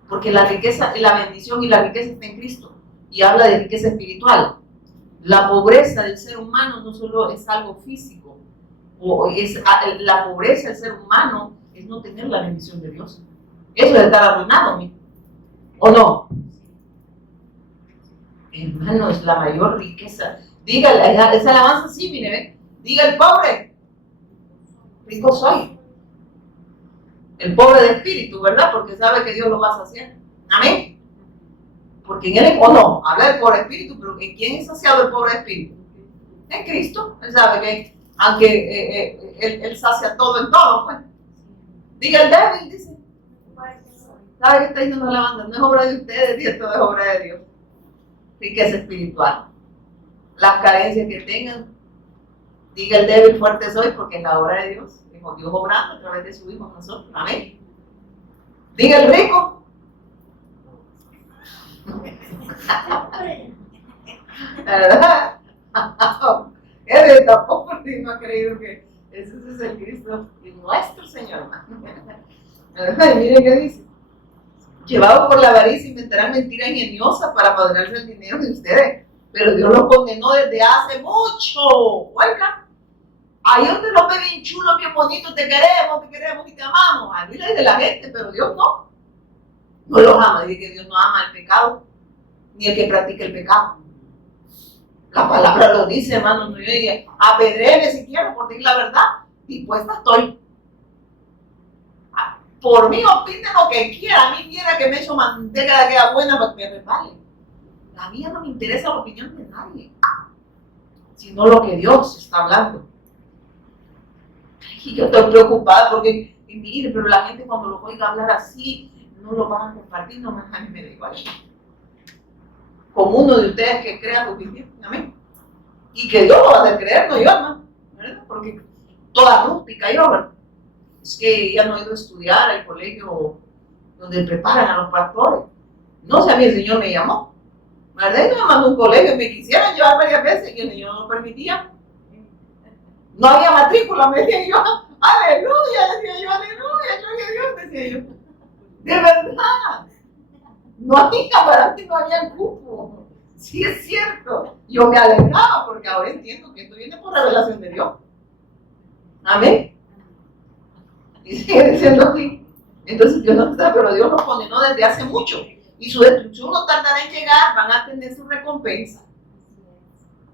Porque la riqueza, la bendición y la riqueza está en Cristo. Y habla de riqueza espiritual. La pobreza del ser humano no solo es algo físico. La pobreza del ser humano es no tener la bendición de Dios. Eso es estar arruinado, ¿sí? ¿O no? Hermano, es la mayor riqueza. Dígale, esa alabanza sí, mire, ¿ve? Diga el pobre, rico soy. El pobre de espíritu, ¿verdad? Porque sabe que Dios lo va a saciar. Amén. Porque en él, o no, habla del pobre espíritu, pero ¿en quién es saciado el pobre espíritu? En Cristo. Él sabe que, aunque él sacia todo en todo, pues. Diga el débil, dice. ¿Sabe qué está diciendo la banda? No es obra de ustedes, y esto es obra de Dios. Riqueza espiritual. Las carencias que tengan, diga el débil, fuerte soy, porque es la obra de Dios. Dios obrando a través de su Hijo nosotros. Amén. Diga el rico. ¿Verdad? Él tampoco no ha creído que ese es el Cristo y nuestro Señor. ¿Verdad? Y miren qué dice. Llevados por la avaricia inventarán mentiras ingeniosas para apoderarse del dinero de ustedes. Pero Dios los condenó desde hace mucho. Oiga. Ahí donde los ve bien chulos, bien bonitos, te queremos y te amamos. Ahí le dice la gente, pero Dios no. No los ama. Dice que Dios no ama el pecado, ni el que practica el pecado. La palabra lo dice, hermano. No, yo diría, apedréeme si quiero por decir la verdad. Dispuesta estoy. Por mí opine lo que quiera. A mí quiera que me echo manteca de aquella buena para que me resbale. A mí no me interesa la opinión de nadie, sino lo que Dios está hablando. Y yo estoy preocupada porque, mire, pero la gente cuando los oiga hablar así, no lo van a compartir, no a mí me da igual. Como uno de ustedes que crea lo que tiene, amén. Y que Dios lo va a hacer creer, no yo, hermano, ¿verdad? Porque toda rústica yo, ¿verdad? Es que ya no he ido a estudiar al colegio donde preparan a los pastores. No sé, a mí el Señor me llamó, ¿verdad? Y me mandó a un colegio, me quisieron llevar varias veces y el Señor no lo permitía. No había matrícula, me decía yo, aleluya, decía yo, aleluya, gloria a Dios, decía yo. De verdad, no había, para mí no había cupo. Sí es cierto, yo me alegraba porque ahora entiendo que esto viene por revelación de Dios. Amén. Y sigue diciendo así. Entonces Dios no está, pero Dios los condenó desde hace mucho. Y su destrucción no tardará en llegar, van a tener su recompensa.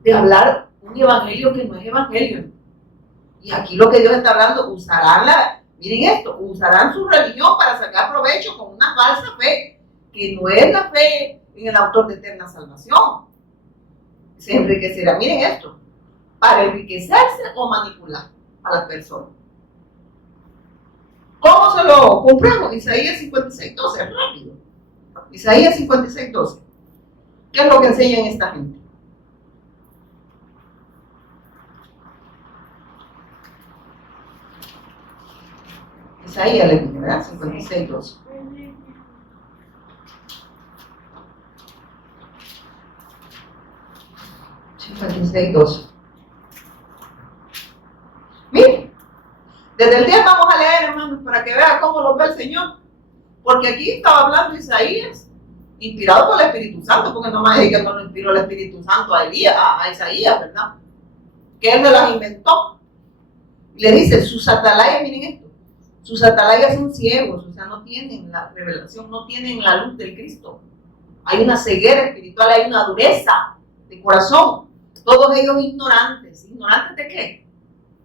De hablar un evangelio que no es evangelio. Y aquí lo que Dios está hablando, miren esto, usarán su religión para sacar provecho con una falsa fe, que no es la fe en el autor de eterna salvación. Se enriquecerá, miren esto, para enriquecerse o manipular a las personas. ¿Cómo se lo compramos? Isaías 56:12, rápido. Isaías 56:12. ¿Qué es lo que enseñan esta gente? Isaías le dice, ¿verdad? 56:12. Miren, desde el 10 vamos a leer, hermanos, para que vean cómo lo ve el Señor. Porque aquí estaba hablando Isaías, inspirado por el Espíritu Santo, porque no más es que no lo inspiró el Espíritu Santo a Isaías, ¿verdad? Que él se las inventó. Y le dice, sus atalayas, miren esto, sus atalayas son ciegos, o sea, no tienen la revelación, no tienen la luz del Cristo. Hay una ceguera espiritual, hay una dureza de corazón. Todos ellos ignorantes. ¿Ignorantes de qué?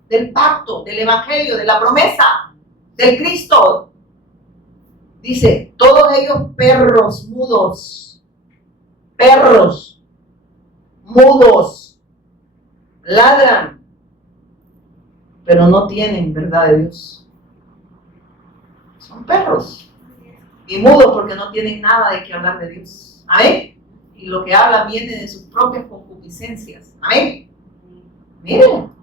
Del pacto, del evangelio, de la promesa, del Cristo. Dice, todos ellos perros mudos, ladran, pero no tienen verdad de Dios. Son perros y mudos porque no tienen nada de qué hablar de Dios. Amén. Y lo que hablan viene de sus propias concupiscencias. Amén. Miren.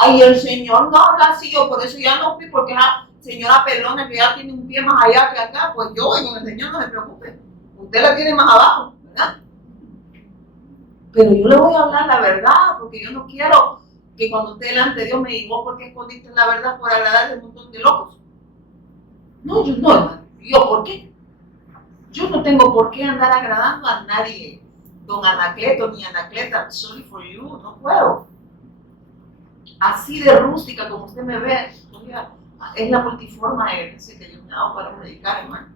Ay, el Señor no habla así, yo por eso ya no fui, porque esa señora pelona que ya tiene un pie más allá que acá, pues yo voy con el Señor, no se preocupe. Usted la tiene más abajo, ¿verdad? Pero yo le voy a hablar la verdad, porque yo no quiero que cuando usted delante de Dios me diga, ¿por qué escondiste la verdad por agradar a un montón de locos? No, yo no, hermano. ¿Yo por qué? Yo no tengo por qué andar agradando a nadie, don Anacleto ni Anacleta, sorry for you, no puedo. Así de rústica como usted me ve, es la multiforma de gracia que Dios me ha dado para predicar, hermano.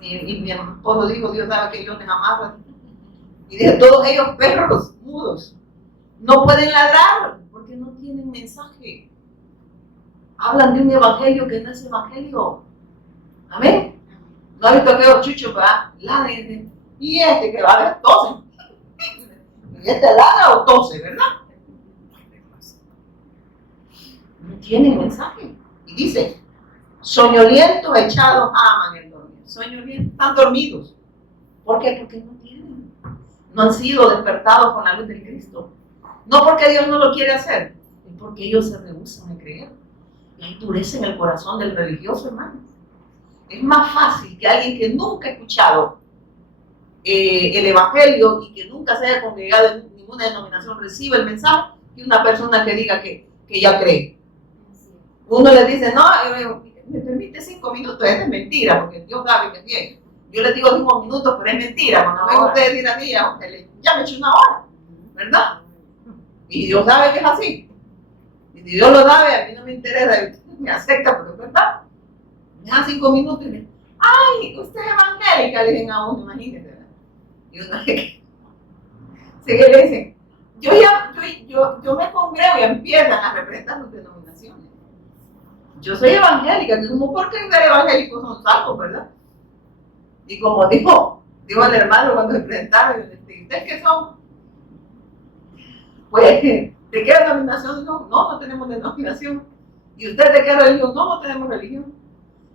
Y mi esposo dijo, Dios sabe que yo les amarro. Y de todos ellos perros mudos, no pueden ladrar porque no tienen mensaje. Hablan de un evangelio que no es evangelio. Amén. No ha visto aquellos chuchos, ¿verdad? Ladren. Y este que va a ver tose. Y este ladra o tose, ¿verdad? No tienen mensaje. Y dice, soñolientos echados aman el dormir. Soñolientos, están dormidos. ¿Por qué? Porque no tienen. No han sido despertados con la luz del Cristo. No porque Dios no lo quiere hacer, es porque ellos se rehúsan a creer. Y hay dureza en el corazón del religioso, hermano. Es más fácil que alguien que nunca ha escuchado el evangelio y que nunca se haya congregado en ninguna denominación reciba el mensaje que una persona que diga que ya cree. Uno le dice, no, me permite 5 minutos, es mentira, porque Dios sabe que es bien. Yo les digo 5 minutos, pero es mentira. Cuando vengo ustedes decir a mí, ya me eché 1 hora, ¿verdad? Y Dios sabe que es así. Y si Dios lo sabe, a mí no me interesa, me acepta, pero es verdad. Me dan 5 minutos y me ay, usted es evangélica, le dicen a uno, imagínese, ¿verdad? Y uno que le dicen, yo me congrego y empiezan a representar sus denominaciones. Yo soy evangélica, que como porque ser evangélicos son salvos, ¿verdad? Y como dijo el hermano cuando se presentaron, ¿ustedes qué son? Pues, ¿de qué denominación? No tenemos denominación. ¿Y usted de qué religión? No tenemos religión.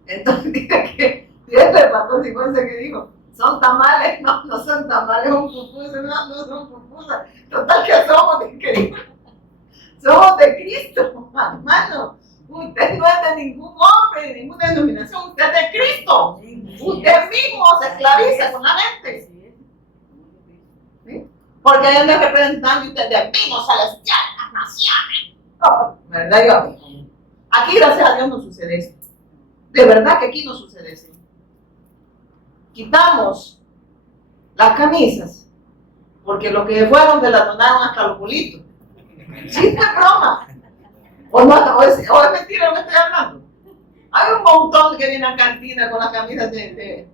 Entonces dice que, fíjate el pastor Cifuense que dijo, son tamales, no son tamales, son pupusas, no son pupusas. Total que somos de Cristo. Somos de Cristo, hermano. Usted no es de ningún hombre, de ninguna denominación, usted es de Cristo. Usted mismo se esclaviza con la mente. ¿Sí? Porque hay anda representando usted de vino celestial, las naciones. ¿Verdad? Aquí, gracias a Dios, no sucede eso. De verdad que aquí no sucede eso. Quitamos las camisas, porque los que fueron delatonaron hasta los culitos. Sí, es broma. O es mentira lo que estoy hablando. Hay un montón que viene a cantina con las camisas de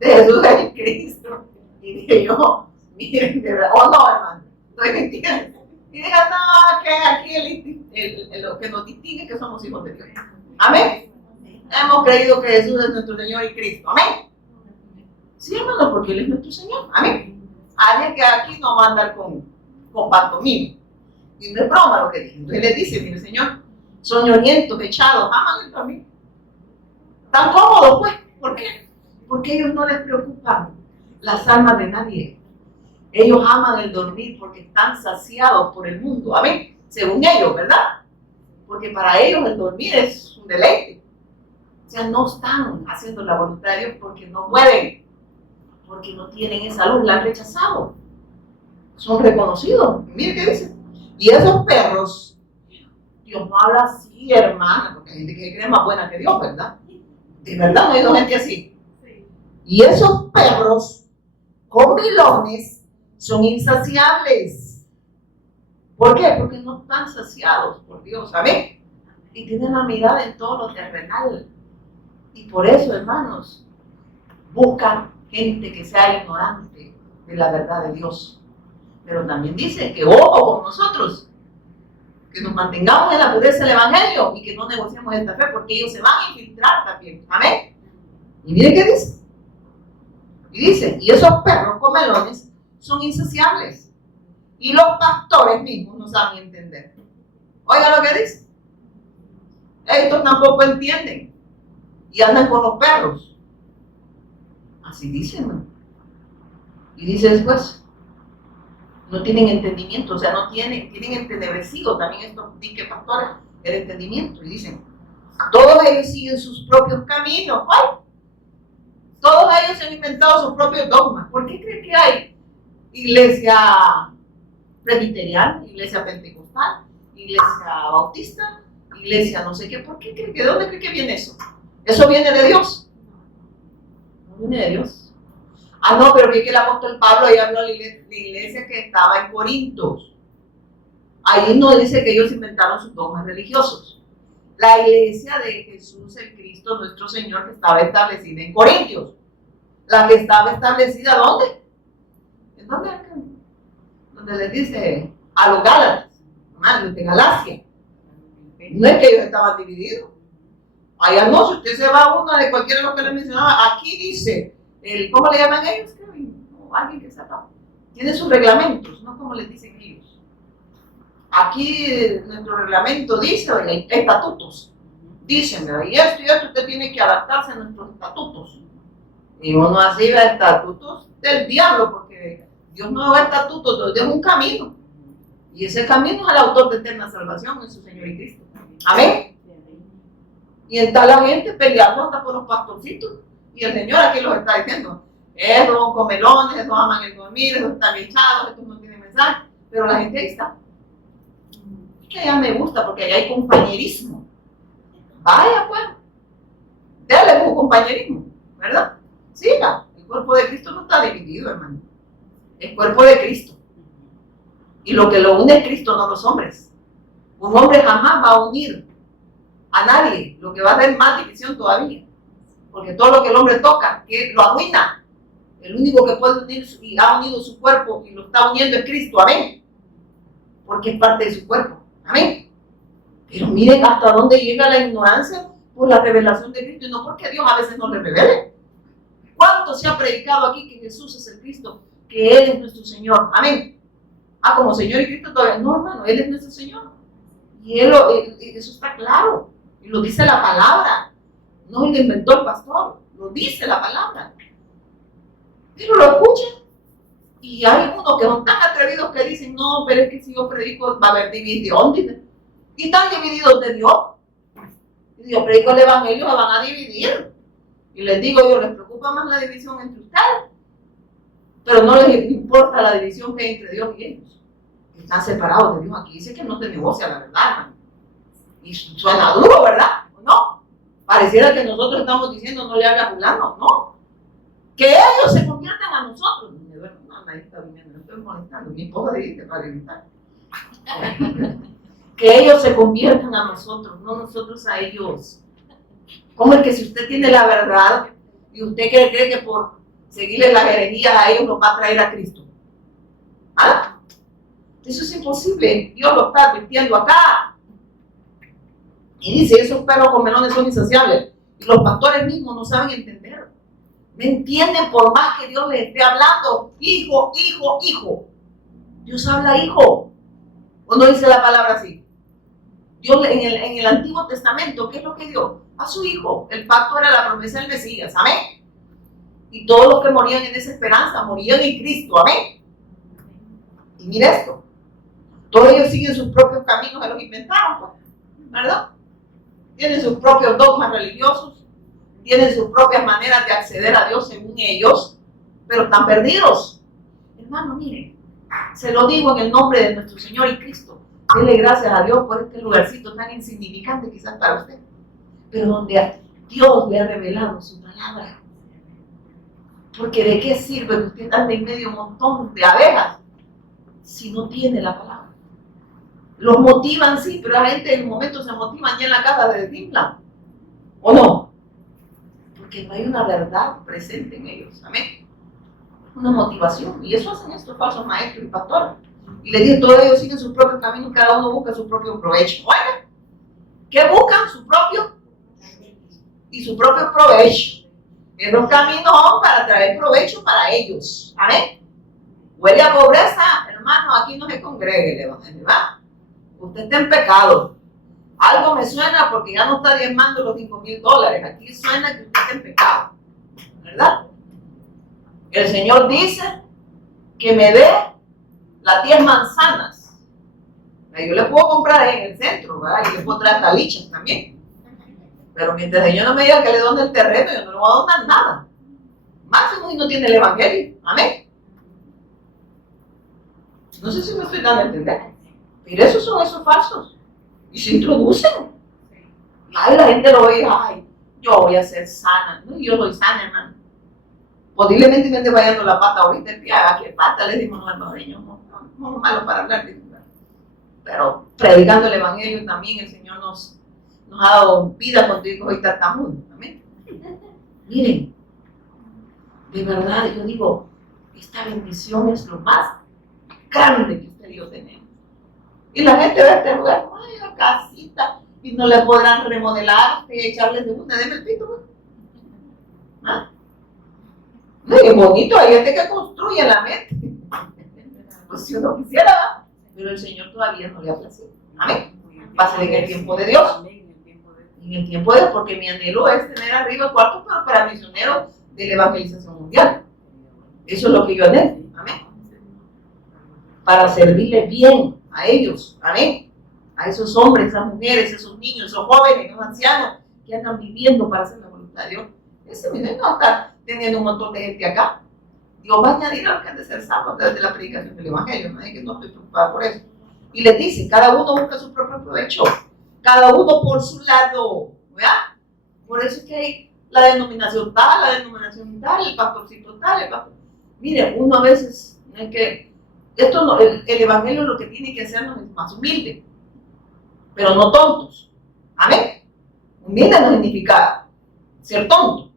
Jesús de Cristo. Y dije yo, miren, de verdad, no, hermano, estoy mintiendo. Y dije, no, que aquí lo que nos distingue que somos hijos de Dios. Amén. Hemos creído que Jesús es nuestro Señor y Cristo. Amén. Sí, hermano, porque Él es nuestro Señor. Amén. Alguien que aquí no va a andar con pantomima. Y no es broma lo que dice. Entonces le dice, mire, Señor, soñolientos, echados, aman esto a mí. Tan cómodos, pues. ¿Por qué? Porque a ellos no les preocupan las almas de nadie. Ellos aman el dormir porque están saciados por el mundo. Amén. Según ellos, ¿verdad? Porque para ellos el dormir es un deleite. O sea, no están haciendo la voluntad de Dios porque no pueden. Porque no tienen esa luz, la han rechazado. Son reconocidos. Mire qué dice. Y esos perros, Dios no habla así, hermana, porque hay gente que cree más buena que Dios, ¿verdad? De verdad, no hay gente así. Y esos perros, comilones, son insaciables. ¿Por qué? Porque no están saciados por Dios, ¿sabes? Y tienen la mirada en todo lo terrenal. Y por eso, hermanos, buscan gente que sea ignorante de la verdad de Dios. Pero también dice que ojo con nosotros, que nos mantengamos en la pureza del Evangelio y que no negociemos esta fe, porque ellos se van a infiltrar también. Amén. Y miren qué dice. Y dice, y esos perros comelones son insaciables. Y los pastores mismos no saben entender. Oiga lo que dice. Estos tampoco entienden. Y andan con los perros. Así dicen, ¿no? Y dice después, no tienen entendimiento, o sea, no tienen entenebrecido también estos dique pastores el entendimiento. Y dicen, todos ellos siguen sus propios caminos. ¡Ay! Todos ellos se han inventado sus propios dogmas. ¿Por qué creen que hay iglesia presbiteriana, iglesia pentecostal, iglesia bautista, iglesia no sé qué? ¿Por qué creen que de dónde creen que viene eso? ¿Eso viene de Dios? No viene de Dios. Ah, no, pero que el apóstol Pablo ahí habló de la iglesia que estaba en Corintios. Ahí no dice que ellos inventaron sus dogmas religiosos. La iglesia de Jesús el Cristo, nuestro Señor, que estaba establecida en Corintios. La que estaba establecida, ¿dónde? ¿En dónde? Donde les dice a los Gálatas, de Galacia. No es que ellos estaban divididos. Allá no, si usted se va a una de cualquiera de los que les mencionaba, aquí dice, ¿cómo le llaman ellos? No, alguien que sepa. Tiene sus reglamentos, no como les dicen ellos. Aquí nuestro reglamento dice, oye, estatutos. Dicen, ¿verdad? Y esto, usted tiene que adaptarse a nuestros estatutos. Y uno así ve estatutos del diablo, porque Dios no da estatutos, Dios es un camino. Y ese camino es el autor de eterna salvación, es su Señor y Cristo. Amén. Y está la gente peleando hasta por los pastorcitos. Y el Señor aquí los está diciendo. Estos son comelones, estos aman el dormir, estos están echados, estos no tienen mensaje. Pero la gente ahí está. Es que allá me gusta porque allá hay compañerismo. Vaya pues. Dale un compañerismo, ¿verdad? Siga. El cuerpo de Cristo no está dividido, hermano. El cuerpo de Cristo. Y lo que lo une es Cristo, no los hombres. Un hombre jamás va a unir a nadie. Lo que va a hacer más división todavía. Porque todo lo que el hombre toca, que lo arruina. El único que puede unir y ha unido su cuerpo y lo está uniendo es Cristo. Amén. Porque es parte de su cuerpo. Amén. Pero miren hasta dónde llega la ignorancia por la revelación de Cristo y no porque Dios a veces no le revele. ¿Cuánto se ha predicado aquí que Jesús es el Cristo? Que Él es nuestro Señor. Amén. Ah, como Señor y Cristo todavía. No, hermano, Él es nuestro Señor. Y eso está claro. Y lo dice la palabra. No lo inventó el pastor. Lo dice la palabra. Pero lo escuchan. Y hay unos que son tan atrevidos que dicen, no, pero es que si yo predico va a haber división. Y están divididos de Dios. Y si yo predico el evangelio me van a dividir. Y les digo yo, les preocupa más la división entre ustedes. Pero no les importa la división que hay entre Dios y ellos. Están separados de Dios. Aquí dice que no se negocia la verdad, hermano. Y suena duro, ¿verdad? ¿O no? Pareciera que nosotros estamos diciendo no le haga a fulano, no. Que ellos se conviertan a nosotros. No, nadie está viniendo, no estoy molestando. Mi esposa dice para evitar. Que ellos se conviertan a nosotros, no nosotros a ellos. ¿Cómo es que si usted tiene la verdad y usted cree que por seguirle las herejías a ellos los va a traer a Cristo? ¿Ah? Eso es imposible. Dios lo está advirtiendo acá. Y dice, esos perros con melones son insaciables. Y los pastores mismos no saben entender. ¿Me entienden? Por más que Dios les esté hablando, hijo, hijo, hijo. Dios habla hijo. ¿O no dice la palabra así? Dios en el Antiguo Testamento, ¿qué es lo que dio? A su hijo. El pacto era la promesa del Mesías. Amén. Y todos los que morían en esa esperanza morían en Cristo. Amén. Y mira esto. Todos ellos siguen sus propios caminos, se los inventaron, pues, ¿verdad? Tienen sus propios dogmas religiosos, tienen sus propias maneras de acceder a Dios según ellos, pero están perdidos. Hermano, miren, se lo digo en el nombre de nuestro Señor y Cristo. Dele gracias a Dios por este lugarcito tan insignificante quizás para usted, pero donde Dios le ha revelado su palabra. Porque ¿de qué sirve que usted ande en medio de un montón de abejas si no tiene la palabra? Los motivan, sí, pero la gente en un momento se motivan ya en la casa de Timbla. ¿O no? Porque no hay una verdad presente en ellos. Amén. Una motivación. Y eso hacen estos falsos maestros y pastores. Y les digo, todos ellos siguen sus propios caminos, cada uno busca su propio provecho. Bueno, ¿qué buscan? Su propio y su propio provecho. Esos caminos son para traer provecho para ellos. Amén. Huele a pobreza, hermano, aquí no se congregue el evangelio, ¿verdad? Usted está en pecado. Algo me suena porque ya no está diezmando los $5,000. Aquí suena que usted está en pecado. ¿Verdad? El Señor dice que me dé las 10 manzanas. Yo le puedo comprar en el centro, ¿verdad? Y le puedo traer talichas también. Pero mientras el Señor no me diga que le done el terreno, yo no le voy a donar nada. Máximo si no tiene el evangelio. Amén. No sé si me estoy dando a entender. Pero esos son esos falsos. Y se introducen. Ay, la gente lo ve, ay, yo voy a ser sana. No, yo soy sana, hermano. Posiblemente me esté fallando la pata ahorita. ¿A qué pata? Les dimos a los niños. No es malo para hablar de eso. Pero predicando el evangelio también el Señor nos ha dado vida con hijos y tartamudos. Amén. Miren, de verdad, yo digo, esta bendición es lo más grande que usted y yo tenemos. Y la gente ve este lugar, ay, la casita, y no le podrán remodelar, echarle de una, deme el pito. ¿Ah? No, es bonito, hay gente que construye la mente. Pues si uno quisiera, ¿verdad? Pero el Señor todavía no le habla así. Amén. Va a ser en el tiempo de Dios. En el tiempo de Dios, porque mi anhelo es tener arriba cuartos para misioneros de la evangelización mundial. Eso es lo que yo anhelo. Amén. Para servirles bien a ellos. Amén. A esos hombres, esas mujeres, esos niños, esos jóvenes, esos ancianos que andan viviendo para hacer la voluntad de Dios. Ese ministerio no va a estar teniendo un montón de gente acá. Dios va a añadir a los que han de ser salvos a través de la predicación del evangelio. No es que no estoy preocupada por eso. Y les dice, cada uno busca su propio provecho. Cada uno por su lado. ¿Verdad? Por eso es que hay la denominación tal, el pastorcito tal, el pastor. Mire, uno a veces es que esto no, el evangelio lo que tiene que hacernos es más humilde, pero no tontos. Amén. Humilde no significa ser tonto.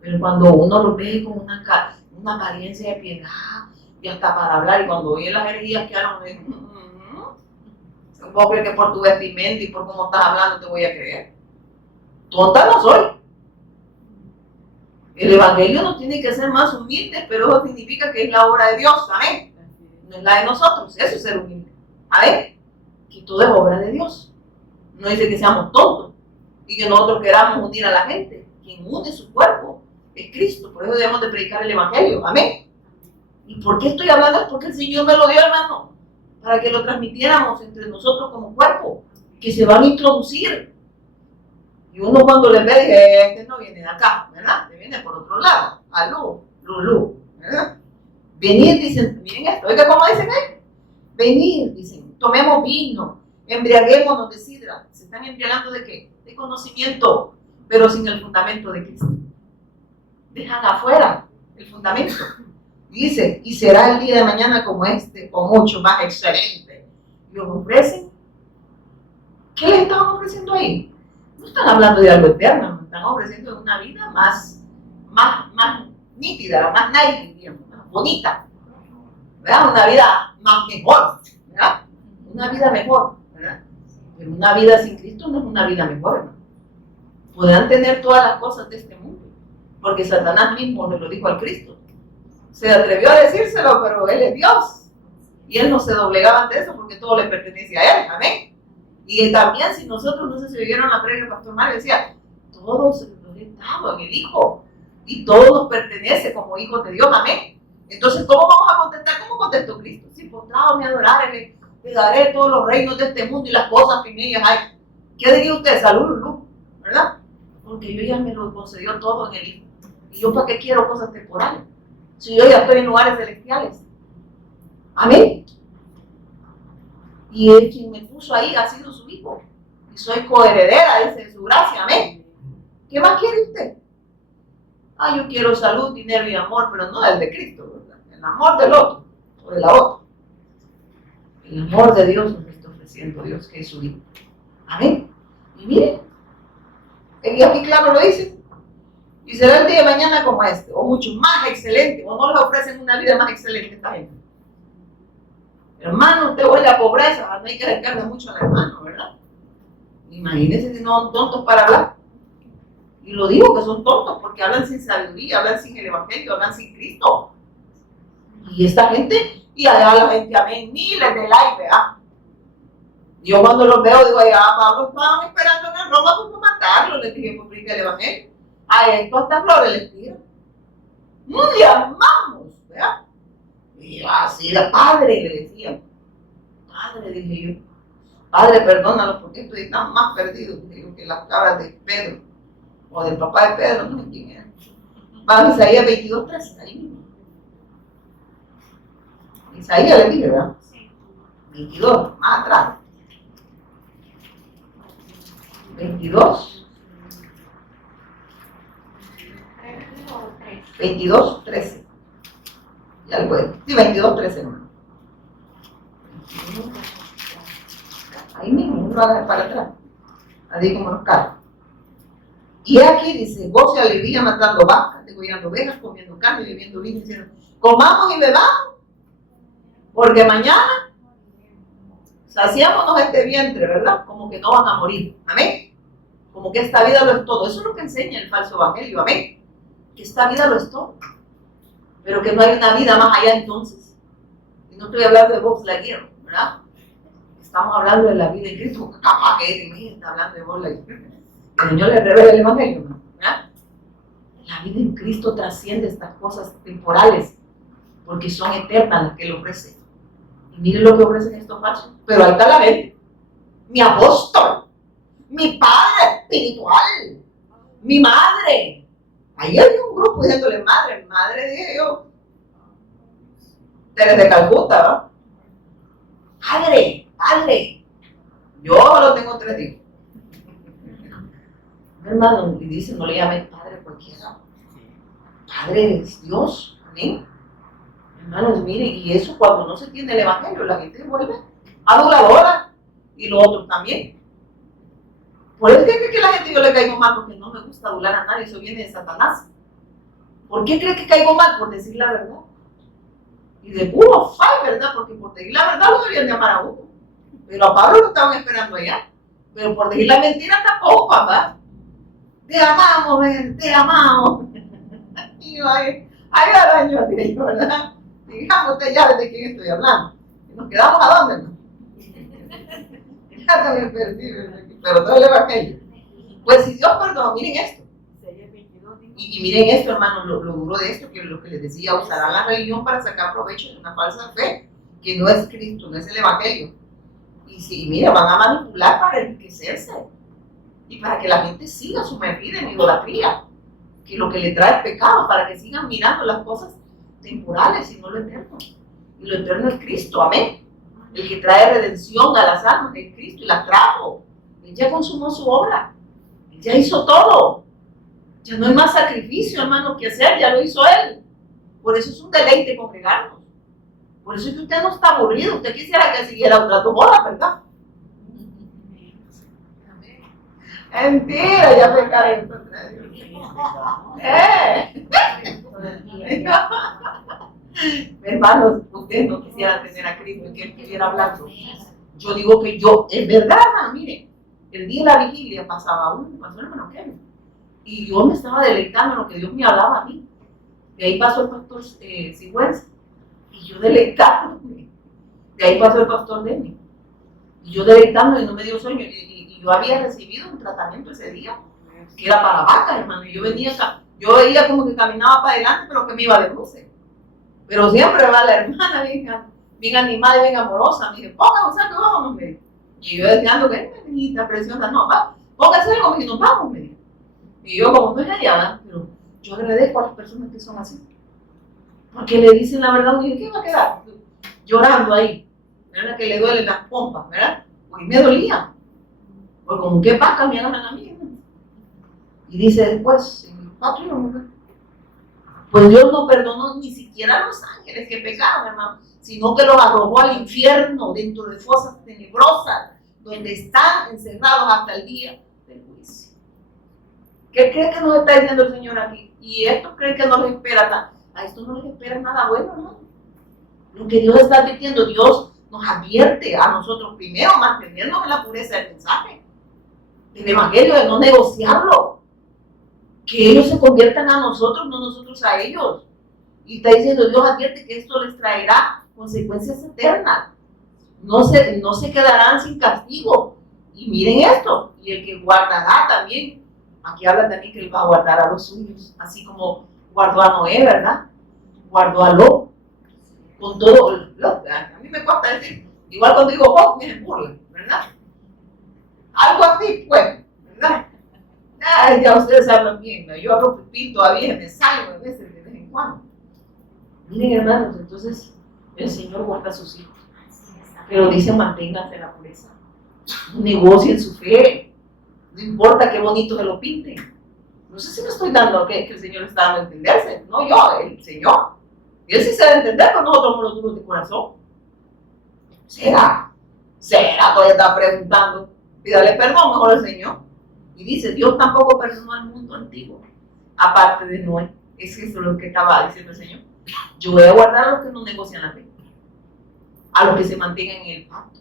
Pero cuando uno lo ve con una apariencia de piedad y hasta para hablar, y cuando oye las herejías que hablan, puedo creer que por tu vestimenta y por cómo estás hablando te voy a creer. Tonta no soy. El evangelio nos tiene que ser más humilde, pero eso significa que es la obra de Dios. Amén. No es la de nosotros, eso es ser humilde. Amén. Que todo es obra de Dios. No dice que seamos tontos y que nosotros queramos unir a la gente. Quien une su cuerpo es Cristo. Por eso debemos de predicar el evangelio. Amén. ¿Y por qué estoy hablando? Es porque el Señor me lo dio, hermano, para que lo transmitiéramos entre nosotros como cuerpo, que se van a introducir. Y uno cuando les ve, dice, este no viene de acá, ¿verdad? Este viene por otro lado. Alú, lulú, ¿verdad? Venir, dicen, miren esto, oiga cómo dicen ahí. Venir, dicen, tomemos vino, embriaguémonos de sidra. ¿Se están embriagando de qué? De conocimiento, pero sin el fundamento de Cristo. Dejan afuera el fundamento. Dice, y será el día de mañana como este, o mucho más excelente. Y os ofrecen. ¿Qué les estaban ofreciendo ahí? No están hablando de algo eterno, nos están ofreciendo una vida más nítida, más nice, digamos, más bonita, ¿verdad? Una vida más mejor, ¿verdad? Una vida mejor, ¿verdad? Pero una vida sin Cristo no es una vida mejor, hermano. Podrán tener todas las cosas de este mundo, porque Satanás mismo le lo dijo al Cristo. Se atrevió a decírselo, pero Él es Dios. Y Él no se doblegaba ante eso porque todo le pertenece a Él. Amén. Y también, si nosotros, no sé si oyeron la predica del pastor Mario, decía, todos los he dado en el Hijo. Y todo nos pertenece como hijos de Dios. Amén. Entonces, ¿cómo vamos a contestar? ¿Cómo contestó Cristo? Si postrado me adoraré, le daré todos los reinos de este mundo y las cosas que en ellas hay. ¿Qué diría usted? Salud, luz, ¿verdad? Porque yo ya me lo concedió todo en el Hijo. ¿Y yo para qué quiero cosas temporales? Si yo ya estoy en lugares celestiales. Amén. Y Él quien me puso ahí ha sido su Hijo. Y soy coheredera, dice, de su gracia. Amén. ¿Qué más quiere usted? Ah, yo quiero salud, dinero y amor, pero no el de Cristo, ¿verdad? El amor del otro o de la otra. El amor de Dios nos está ofreciendo Dios, que es su Hijo. Amén. Y miren, y aquí claro lo dice. Y será el día de mañana como este, o mucho más excelente, o no les ofrecen una vida más excelente a esta gente. Hermano, usted huele a pobreza, no hay que acercarle mucho al hermano, ¿verdad? Imagínense si no son tontos para hablar. Y lo digo que son tontos porque hablan sin sabiduría, hablan sin el Evangelio, hablan sin Cristo. Y esta gente, y allá la gente, amén, miles de likes, ¿verdad? Yo cuando los veo digo, a Pablo estaban esperando en el Roma para matarlo, les dije, pues predica el Evangelio. A esto hasta flores les tira. Le amamos, ¿verdad? Y yo así de padre le decía, padre, dije yo, padre, perdónalo porque estoy tan más perdido, dije yo, que las cabras de Pedro, o del papá de Pedro, no sé quién era. Va a Isaías 22:13, ahí mismo. Isaías le dije, ¿verdad? 22, más atrás. 22:13. Ya lo puede. Sí, 22:13, hermano. Ahí mismo, uno haga para atrás. Así como los carros. Y aquí dice, gozo y alegría matando vacas, degollando ovejas, comiendo carne, bebiendo vino, diciendo, comamos y bebamos, porque mañana saciámonos este vientre, ¿verdad? Como que no van a morir. Amén. Como que esta vida lo es todo. Eso es lo que enseña el falso evangelio. Amén. Que esta vida lo es todo. Pero que no hay una vida más allá entonces. Y no estoy hablando de Buzz Lightyear, ¿verdad? Estamos hablando de la vida en Cristo, porque capaz que Él está hablando de Buzz Lightyear. El Señor le revela el evangelio, ¿verdad? La vida en Cristo trasciende estas cosas temporales, porque son eternas las que Él ofrece. Y miren lo que ofrecen estos falsos. Pero ahí está la gente. Mi apóstol, mi padre espiritual, mi madre. Ahí había un grupo diciéndole madre, dije yo. Desde Calcuta, ¿verdad? Padre. Yo solo tengo 3 hijos. Hermano, y dice, no le llamen padre cualquiera. Padre es Dios. Amén. Hermanos, miren, y eso cuando no se tiene el evangelio, la gente vuelve aduladora y los otros también. Por eso es que la gente yo le caigo mal, porque no me gusta adular a nadie, eso viene de Satanás. ¿Por qué cree que caigo mal? Por decir la verdad. Y de puro fight, ¿verdad? Porque por decir la verdad lo deberían de amar a uno. Pero a Pablo lo estaban esperando allá. Pero por decir la mentira tampoco, papá. Te amamos, te amamos. Y yo ahí daño a ti, ¿verdad? Digamos usted ya de quién estoy hablando. Y nos quedamos a dónde, ¿no? Ya también perdí, pero todo el evangelio. Pues si Dios perdona, miren esto. Y miren esto, hermano, lo duro de esto, que lo que les decía, usarán la religión para sacar provecho de una falsa fe, que no es Cristo, no es el evangelio. Y si, mira, van a manipular para enriquecerse y para que la gente siga sumergida en idolatría, que lo que le trae es pecado, para que sigan mirando las cosas temporales y no lo eterno. Y lo eterno es Cristo, amén. El que trae redención a las almas es Cristo y las trajo. Él ya consumó su obra, Él ya hizo todo. Ya no hay más sacrificio, hermano, que hacer, ya lo hizo Él. Por eso es un deleite congregarnos. Por eso es que usted no está aburrido, usted quisiera que siguiera otras 2 horas, ¿verdad? Mentira, ya pecaré en contra de Dios. Hermanos, ustedes no quisieran tener a Cristo y que Él estuviera hablando. Yo digo que yo, es verdad, hermano, miren, el día de la vigilia pasaba uno, pasó el hermano Kevin, y yo me estaba deleitando en lo que Dios me hablaba a mí. De ahí pasó el pastor Sigüenza, y yo deleitándome. De ahí pasó el pastor Denny, y yo deleitándome y no me dio sueño. Y yo había recibido un tratamiento ese día, que era para vacas, hermano, y yo veía como que caminaba para adelante, pero que me iba de bruces. Pero siempre va la hermana bien animada y bien amorosa. Me dice, póngase algo, vámonos, me dijo. Y yo deseando que niñita preciosa, no, va, póngase algo, y nos vamos, me dijo. Y yo, como no es allá, pero yo agradezco a las personas que son así. Porque le dicen la verdad, y ¿qué va a quedar? Llorando ahí, ¿verdad? Que le duelen las pompas, ¿verdad? Pues me dolía. Porque como qué vaca me agarran a mí, ¿no? Y dice después, en el patio, mujer. Pues Dios no perdonó ni siquiera a los ángeles que pecaron, hermano, sino que los arrojó al infierno, dentro de fosas tenebrosas, donde están encerrados hasta el día del juicio. ¿Qué cree que nos está diciendo el Señor aquí? Y esto cree que no les espera, a esto no les espera nada bueno, hermano. Lo que Dios está advirtiendo, Dios nos advierte a nosotros primero mantenernos en la pureza del mensaje, del evangelio, de no negociarlo. Que ellos se conviertan a nosotros, no nosotros a ellos. Y está diciendo, Dios advierte que esto les traerá consecuencias eternas. No se quedarán sin castigo. Y miren esto, y el que guardará también, aquí habla también que él va a guardar a los suyos, así como guardó a Noé, ¿verdad? Guardó a Lot, con todo, a mí me cuesta decir, igual cuando digo Job, me burla, ¿verdad? Algo así, pues, ¿verdad? Ay, ya ustedes hablan bien, ¿no? Yo hablo pipín todavía, me salgo a veces de vez en cuando. Miren, hermanos, entonces el Señor guarda a sus hijos, pero dice manténganse en la pureza, no negocien su fe, no importa qué bonito se lo pinten. No sé si me estoy dando que el Señor está dando a entenderse, no yo, el Señor. Y Él sí se debe entender, pero nosotros somos los duros de corazón. ¿Será? Todavía está preguntando. Pídale perdón mejor al Señor. Y dice, Dios tampoco perdonó al mundo antiguo, aparte de Noé. Es eso lo que estaba diciendo el Señor. Yo voy a guardar a los que no negocian la fe, a los que se mantengan en el pacto,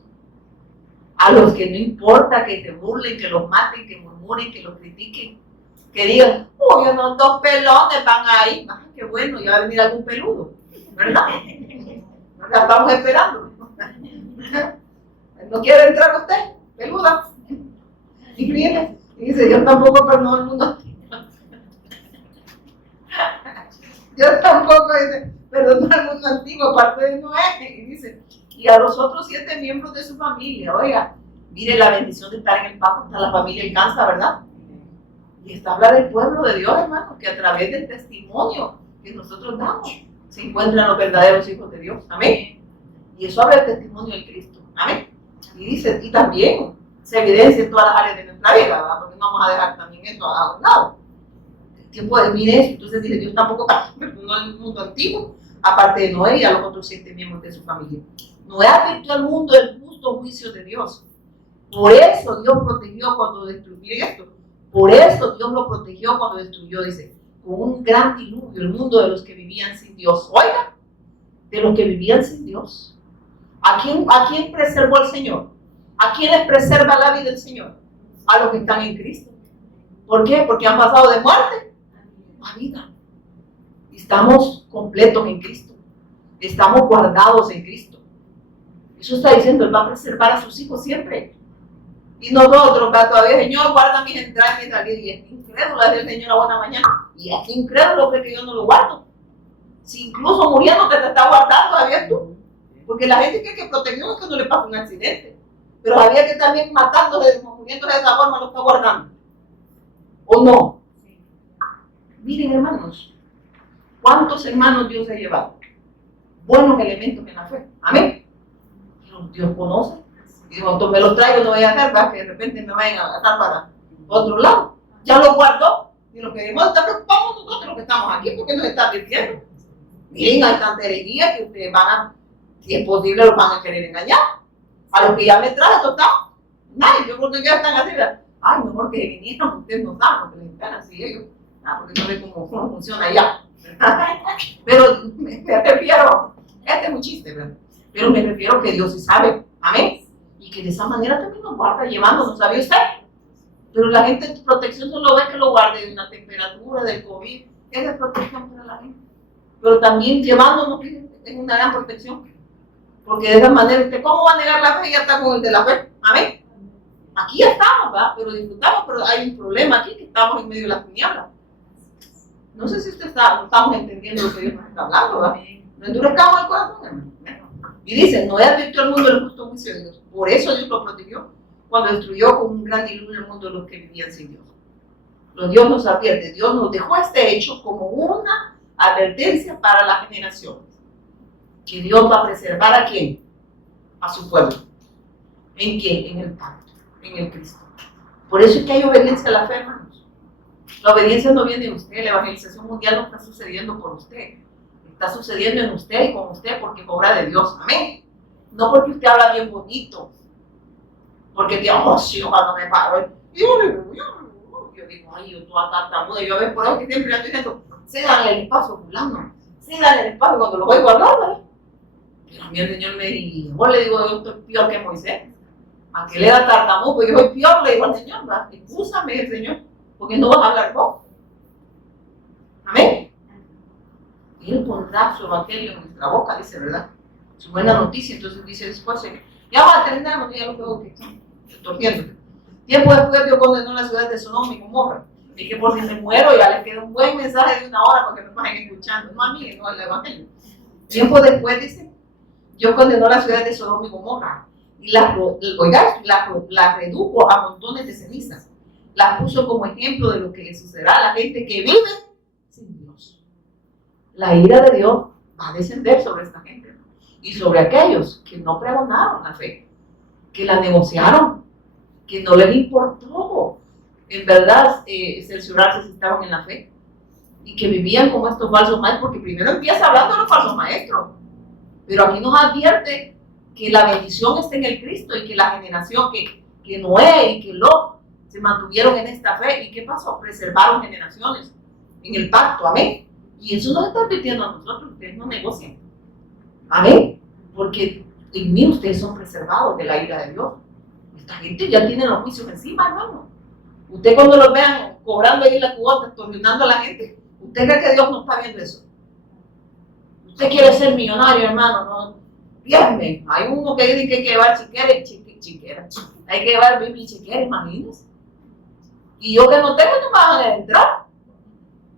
a los que no importa que te burlen, que los maten, que murmuren, que los critiquen, que digan, uy, unos dos pelones van ahí. Ah, qué bueno, ya va a venir algún peludo, ¿verdad? La estamos esperando. ¿No quiere entrar usted, peluda? Y viene. Y dice, Dios tampoco perdonó al mundo antiguo. Dios tampoco dice, perdonó al mundo antiguo, aparte de Noé. Y dice, y a los otros 7 miembros de su familia. Oiga, mire la bendición de estar en el pacto, hasta la familia alcanza, ¿verdad? Y está habla del pueblo de Dios, hermano, que a través del testimonio que nosotros damos, se encuentran los verdaderos hijos de Dios. Amén. Y eso habla del testimonio de Cristo. Amén. Y dice, y también se evidencia en todas las áreas de nuestra vida, ¿verdad? Porque no vamos a dejar también esto a un lado. El tiempo de mire eso. Entonces dice, Dios tampoco perdonó al mundo antiguo, aparte de Noé y a los otros 7 miembros de su familia. Noé advirtió al mundo del justo juicio de Dios. Por eso Dios protegió cuando destruyó, miren esto, por eso Dios lo protegió cuando destruyó, dice, con un gran diluvio, el mundo de los que vivían sin Dios. Oiga, de los que vivían sin Dios. ¿A quién preservó el Señor? ¿A quién les preserva la vida el Señor? A los que están en Cristo. ¿Por qué? Porque han pasado de muerte a vida. Estamos completos en Cristo. Estamos guardados en Cristo. Eso está diciendo, Él va a preservar a sus hijos siempre. Y nosotros, todavía, Señor, guarda mis entradas y mis salidas. Y es incrédulo, es el Señor a buena mañana. Y es incrédulo cree que yo no lo guardo. Si incluso muriendo te está guardando, ¿sabías tú? Porque la gente cree que protección es que no le pasa un accidente. Pero había que también matándose, muriéndose de esa forma, lo está guardando. ¿O no? Miren, hermanos, ¿cuántos hermanos Dios ha llevado? Buenos elementos en la fe. Amén. Dios conoce. Y digo, entonces me los traigo, no voy a hacer para que de repente me vayan a agarrar para otro lado. Ya lo guardó. Y lo que debemos estar preocupados nosotros los que estamos aquí, porque nos está advirtiendo. Miren, hay tanta herejía que ustedes van a, si es posible, los van a querer engañar. A los que ya me traje, total. Nadie, yo creo que ya están así. Ay, mejor que vinieron, ustedes no saben lo que les están así ellos. Porque no sé cómo funciona allá. Pero me refiero, este es un chiste, ¿verdad? Pero me refiero que Dios sí sabe. Amén. Y que de esa manera también nos guarda llevándonos, ¿sabía usted? Pero la gente en protección solo ve que lo guarde de una temperatura, del COVID, es de protección para la gente. Pero también llevándonos es una gran protección. Porque de esa manera, ¿usted cómo va a negar la fe y ya está con el de la fe? Amén. Aquí ya estamos, ¿verdad? Pero disfrutamos, pero hay un problema aquí, que estamos en medio de las tinieblas. No sé si usted estamos entendiendo lo que Dios nos está hablando, ¿verdad? No endurezcamos el corazón, hermano. Y dice, no advirtió al mundo el justo juicio de Dios. Por eso Dios lo protegió cuando destruyó con un gran diluvio el mundo de los que vivían sin Dios. Dios nos advierte, Dios nos dejó este hecho como una advertencia para las generaciones. Que Dios va a preservar ¿a quién? A su pueblo. ¿En quién? En el pacto, en el Cristo. Por eso es que hay obediencia a la fe, hermanos. La obediencia no viene de usted, la evangelización mundial no está sucediendo por usted. Está sucediendo en usted y con usted porque obra de Dios. Amén. No porque usted habla bien bonito. Porque Dios, oh, sí, cuando me paro. Yo digo, ay, yo toda tartamuda. Yo a ver por ahí que siempre ando diciendo, cédale el espacio, fulano. Cédale el espacio cuando lo oigo hablar, ¿verdad? Pero a mí el Señor me dijo, le digo, yo estoy peor que Moisés. ¿A qué le da tartamudo? Porque yo soy peor, le digo al Señor, ¿verdad? Excúsame, el Señor, porque no vas a hablar vos. Amén. Y Él pondrá su evangelio en nuestra boca, dice, ¿verdad? Su buena noticia. Entonces dice después, ya va a terminar, ya lo tengo que estoy viendo. Tiempo después Dios condenó la ciudad de Sodoma y Gomorra. Y que por si me muero ya les queda un buen mensaje de 1 hora para que me vayan escuchando. No a mí, no al evangelio. Tiempo después, dice, Dios condenó la ciudad de Sodoma y Gomorra. Y la redujo a montones de cenizas. La puso como ejemplo de lo que le sucederá a la gente que vive sin Dios. La ira de Dios va a descender sobre esta gente, ¿no? Y sobre aquellos que no pregonaron la fe, que la negociaron, que no les importó en verdad cerciorarse si estaban en la fe y que vivían como estos falsos maestros, porque primero empieza hablando de los falsos maestros, pero aquí nos advierte que la bendición está en el Cristo y que la generación que Noé y que Lot se mantuvieron en esta fe. ¿Y qué pasó? Preservaron generaciones en el pacto, amén. Y eso nos está advirtiendo a nosotros, ustedes no negocian, amén, porque en mí ustedes son preservados de la ira de Dios. Esta gente ya tiene los juicios encima, hermano. Usted cuando los vean cobrando ahí la cuota, extorsionando a la gente, ¿usted cree que Dios no está viendo eso? Usted quiere ser millonario, hermano, no. Fíjame, hay uno que dice que hay que llevar chiquera. Hay que llevar baby chiquera, imagínense. Y yo que no tengo, no me van a entrar.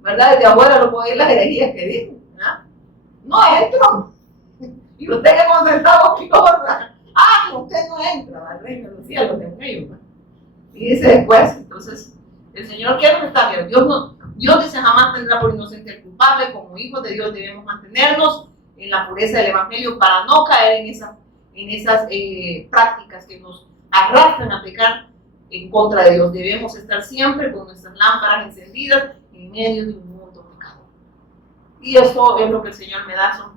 ¿Verdad? Desde afuera lo puedo oír las herejías que dicen. No entro. Y usted que concentrado, ¿qué cosa? Usted no entra al reino de los cielos de ellos. Y dice después, entonces, el Señor quiere que está bien. Dios dice, jamás tendrá por inocente el culpable. Como hijos de Dios debemos mantenernos en la pureza del Evangelio para no caer en esas prácticas que nos arrastran a pecar en contra de Dios. Debemos estar siempre con nuestras lámparas encendidas en medio de un mundo pecador. Y eso es lo que el Señor me da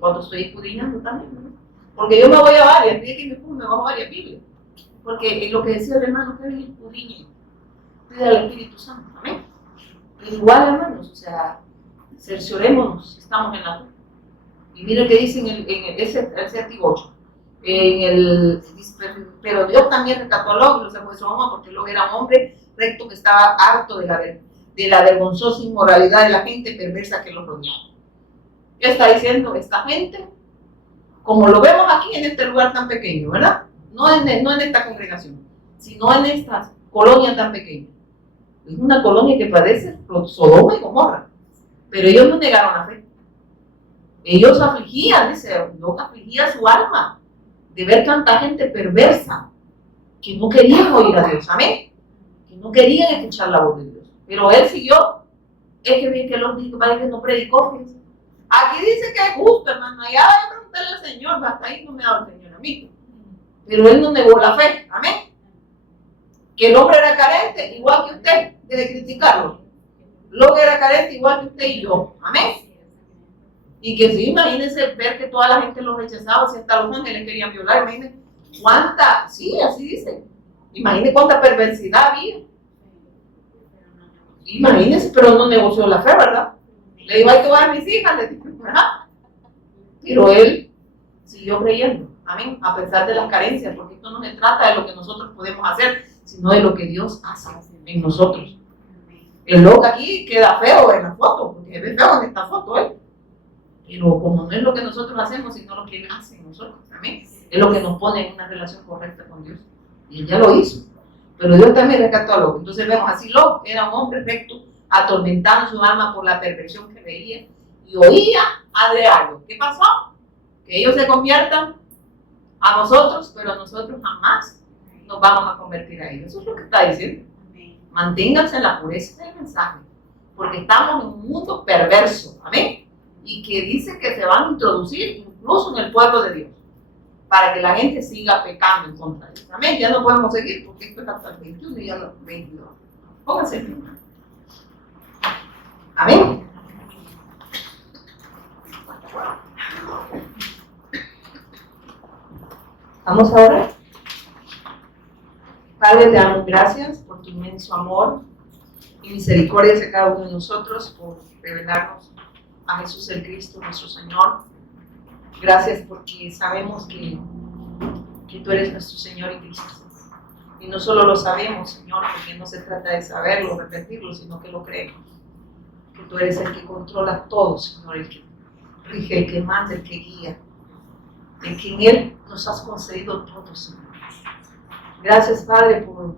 cuando estoy escudriñando también, ¿no? Porque yo me voy a varias, dije que me voy a varias Biblias. Porque lo que decía el hermano, que es el escudriñe, pide al Espíritu Santo, amén. Pero igual, hermanos, o sea, cerciorémonos si estamos en la fe. Y mire que dice en ese 8. Pero Dios también rescató a Lot y lo sacó de Sodoma porque Lot era un hombre recto que estaba harto de la vergonzosa inmoralidad de la gente perversa que lo rodeaba. ¿Qué está diciendo? Esta gente, como lo vemos aquí en este lugar tan pequeño, ¿verdad? No en esta congregación, sino en esta colonia tan pequeña. Es una colonia que padece Sodoma y Gomorra, pero ellos no negaron la fe. Ellos afligían, dice, Dios afligía su alma de ver tanta gente perversa que no querían oír a Dios, amén, que no querían escuchar la voz de Dios. Pero él siguió. Es que bien que los dijo, parece que no predicó, fíjense. Aquí dice que es justo, hermano. Allá voy a preguntarle al Señor, hasta ahí no me ha dado el Señor a mí. Pero él no negó la fe, amén. Que el hombre era carente, igual que usted, debe criticarlo. Lot era carente, igual que usted y yo, amén. Y que sí, imagínense ver que toda la gente lo rechazaba, si hasta los ángeles querían violar, imagínense cuánta, sí, así dice. Imagínense cuánta perversidad había. Imagínense, pero no negoció la fe, ¿verdad? Le dijo, hay que dar a mis hijas, le dijo, ¿verdad? Pero él siguió creyendo, Amén. A pesar de las carencias, porque esto no se trata de lo que nosotros podemos hacer, sino de lo que Dios hace en nosotros. El loco aquí queda feo en la foto, porque se ve feo en esta foto, pero como no es lo que nosotros hacemos, sino lo que Él hace en nosotros. Amén. Es lo que nos pone en una relación correcta con Dios. Y Él ya lo hizo. Pero Dios también rescató a Lot. Entonces vemos así, Lot era un hombre recto, atormentando su alma por la perversión que veía y oía a diario. ¿Qué pasó? Que ellos se conviertan a nosotros, pero nosotros jamás nos vamos a convertir a ellos. Eso es lo que está diciendo. Manténganse en la pureza del mensaje, porque estamos en un mundo perverso, amén, y que dice que se van a introducir incluso en el pueblo de Dios, para que la gente siga pecando en contra de Dios. Amén, ya no podemos seguir, porque esto es hasta el 21 y ya no 22. Pónganse en pie. Amén. Vamos a orar. Padre, te damos gracias por tu inmenso amor y misericordia hacia cada uno de nosotros, por revelarnos a Jesús el Cristo, nuestro Señor. Gracias porque sabemos que tú eres nuestro Señor y Cristo. Y no solo lo sabemos, Señor, porque no se trata de saberlo, repetirlo, sino que lo creemos. Que tú eres el que controla todo, Señor, el que rige, el que manda, el que guía, el que en Él nos has concedido todo, Señor. Gracias, Padre, por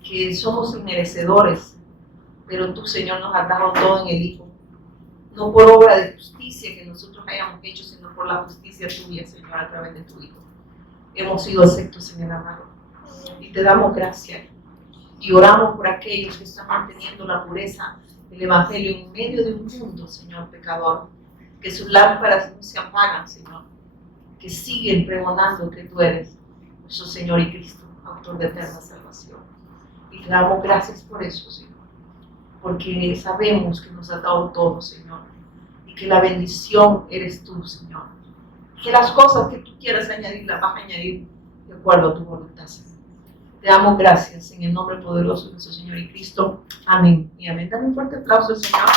que somos inmerecedores, pero tú, Señor, nos has dado todo en el Hijo. No por obra de justicia que nosotros hayamos hecho, sino por la justicia tuya, Señor, a través de tu Hijo. Hemos sido aceptos en el amado. Y te damos gracias. Y oramos por aquellos que están manteniendo la pureza del Evangelio en medio de un mundo, Señor, pecador. Que sus lámparas no se apagan, Señor. Que siguen pregonando que tú eres nuestro Señor y Cristo, autor de eterna salvación. Y te damos gracias por eso, Señor, porque sabemos que nos has dado todo, Señor, y que la bendición eres tú, Señor. Que las cosas que tú quieras añadir, las vas a añadir de acuerdo a tu voluntad, Señor. Te damos gracias en el nombre poderoso de nuestro Señor y Cristo. Amén y amén. Dame un fuerte aplauso al Señor.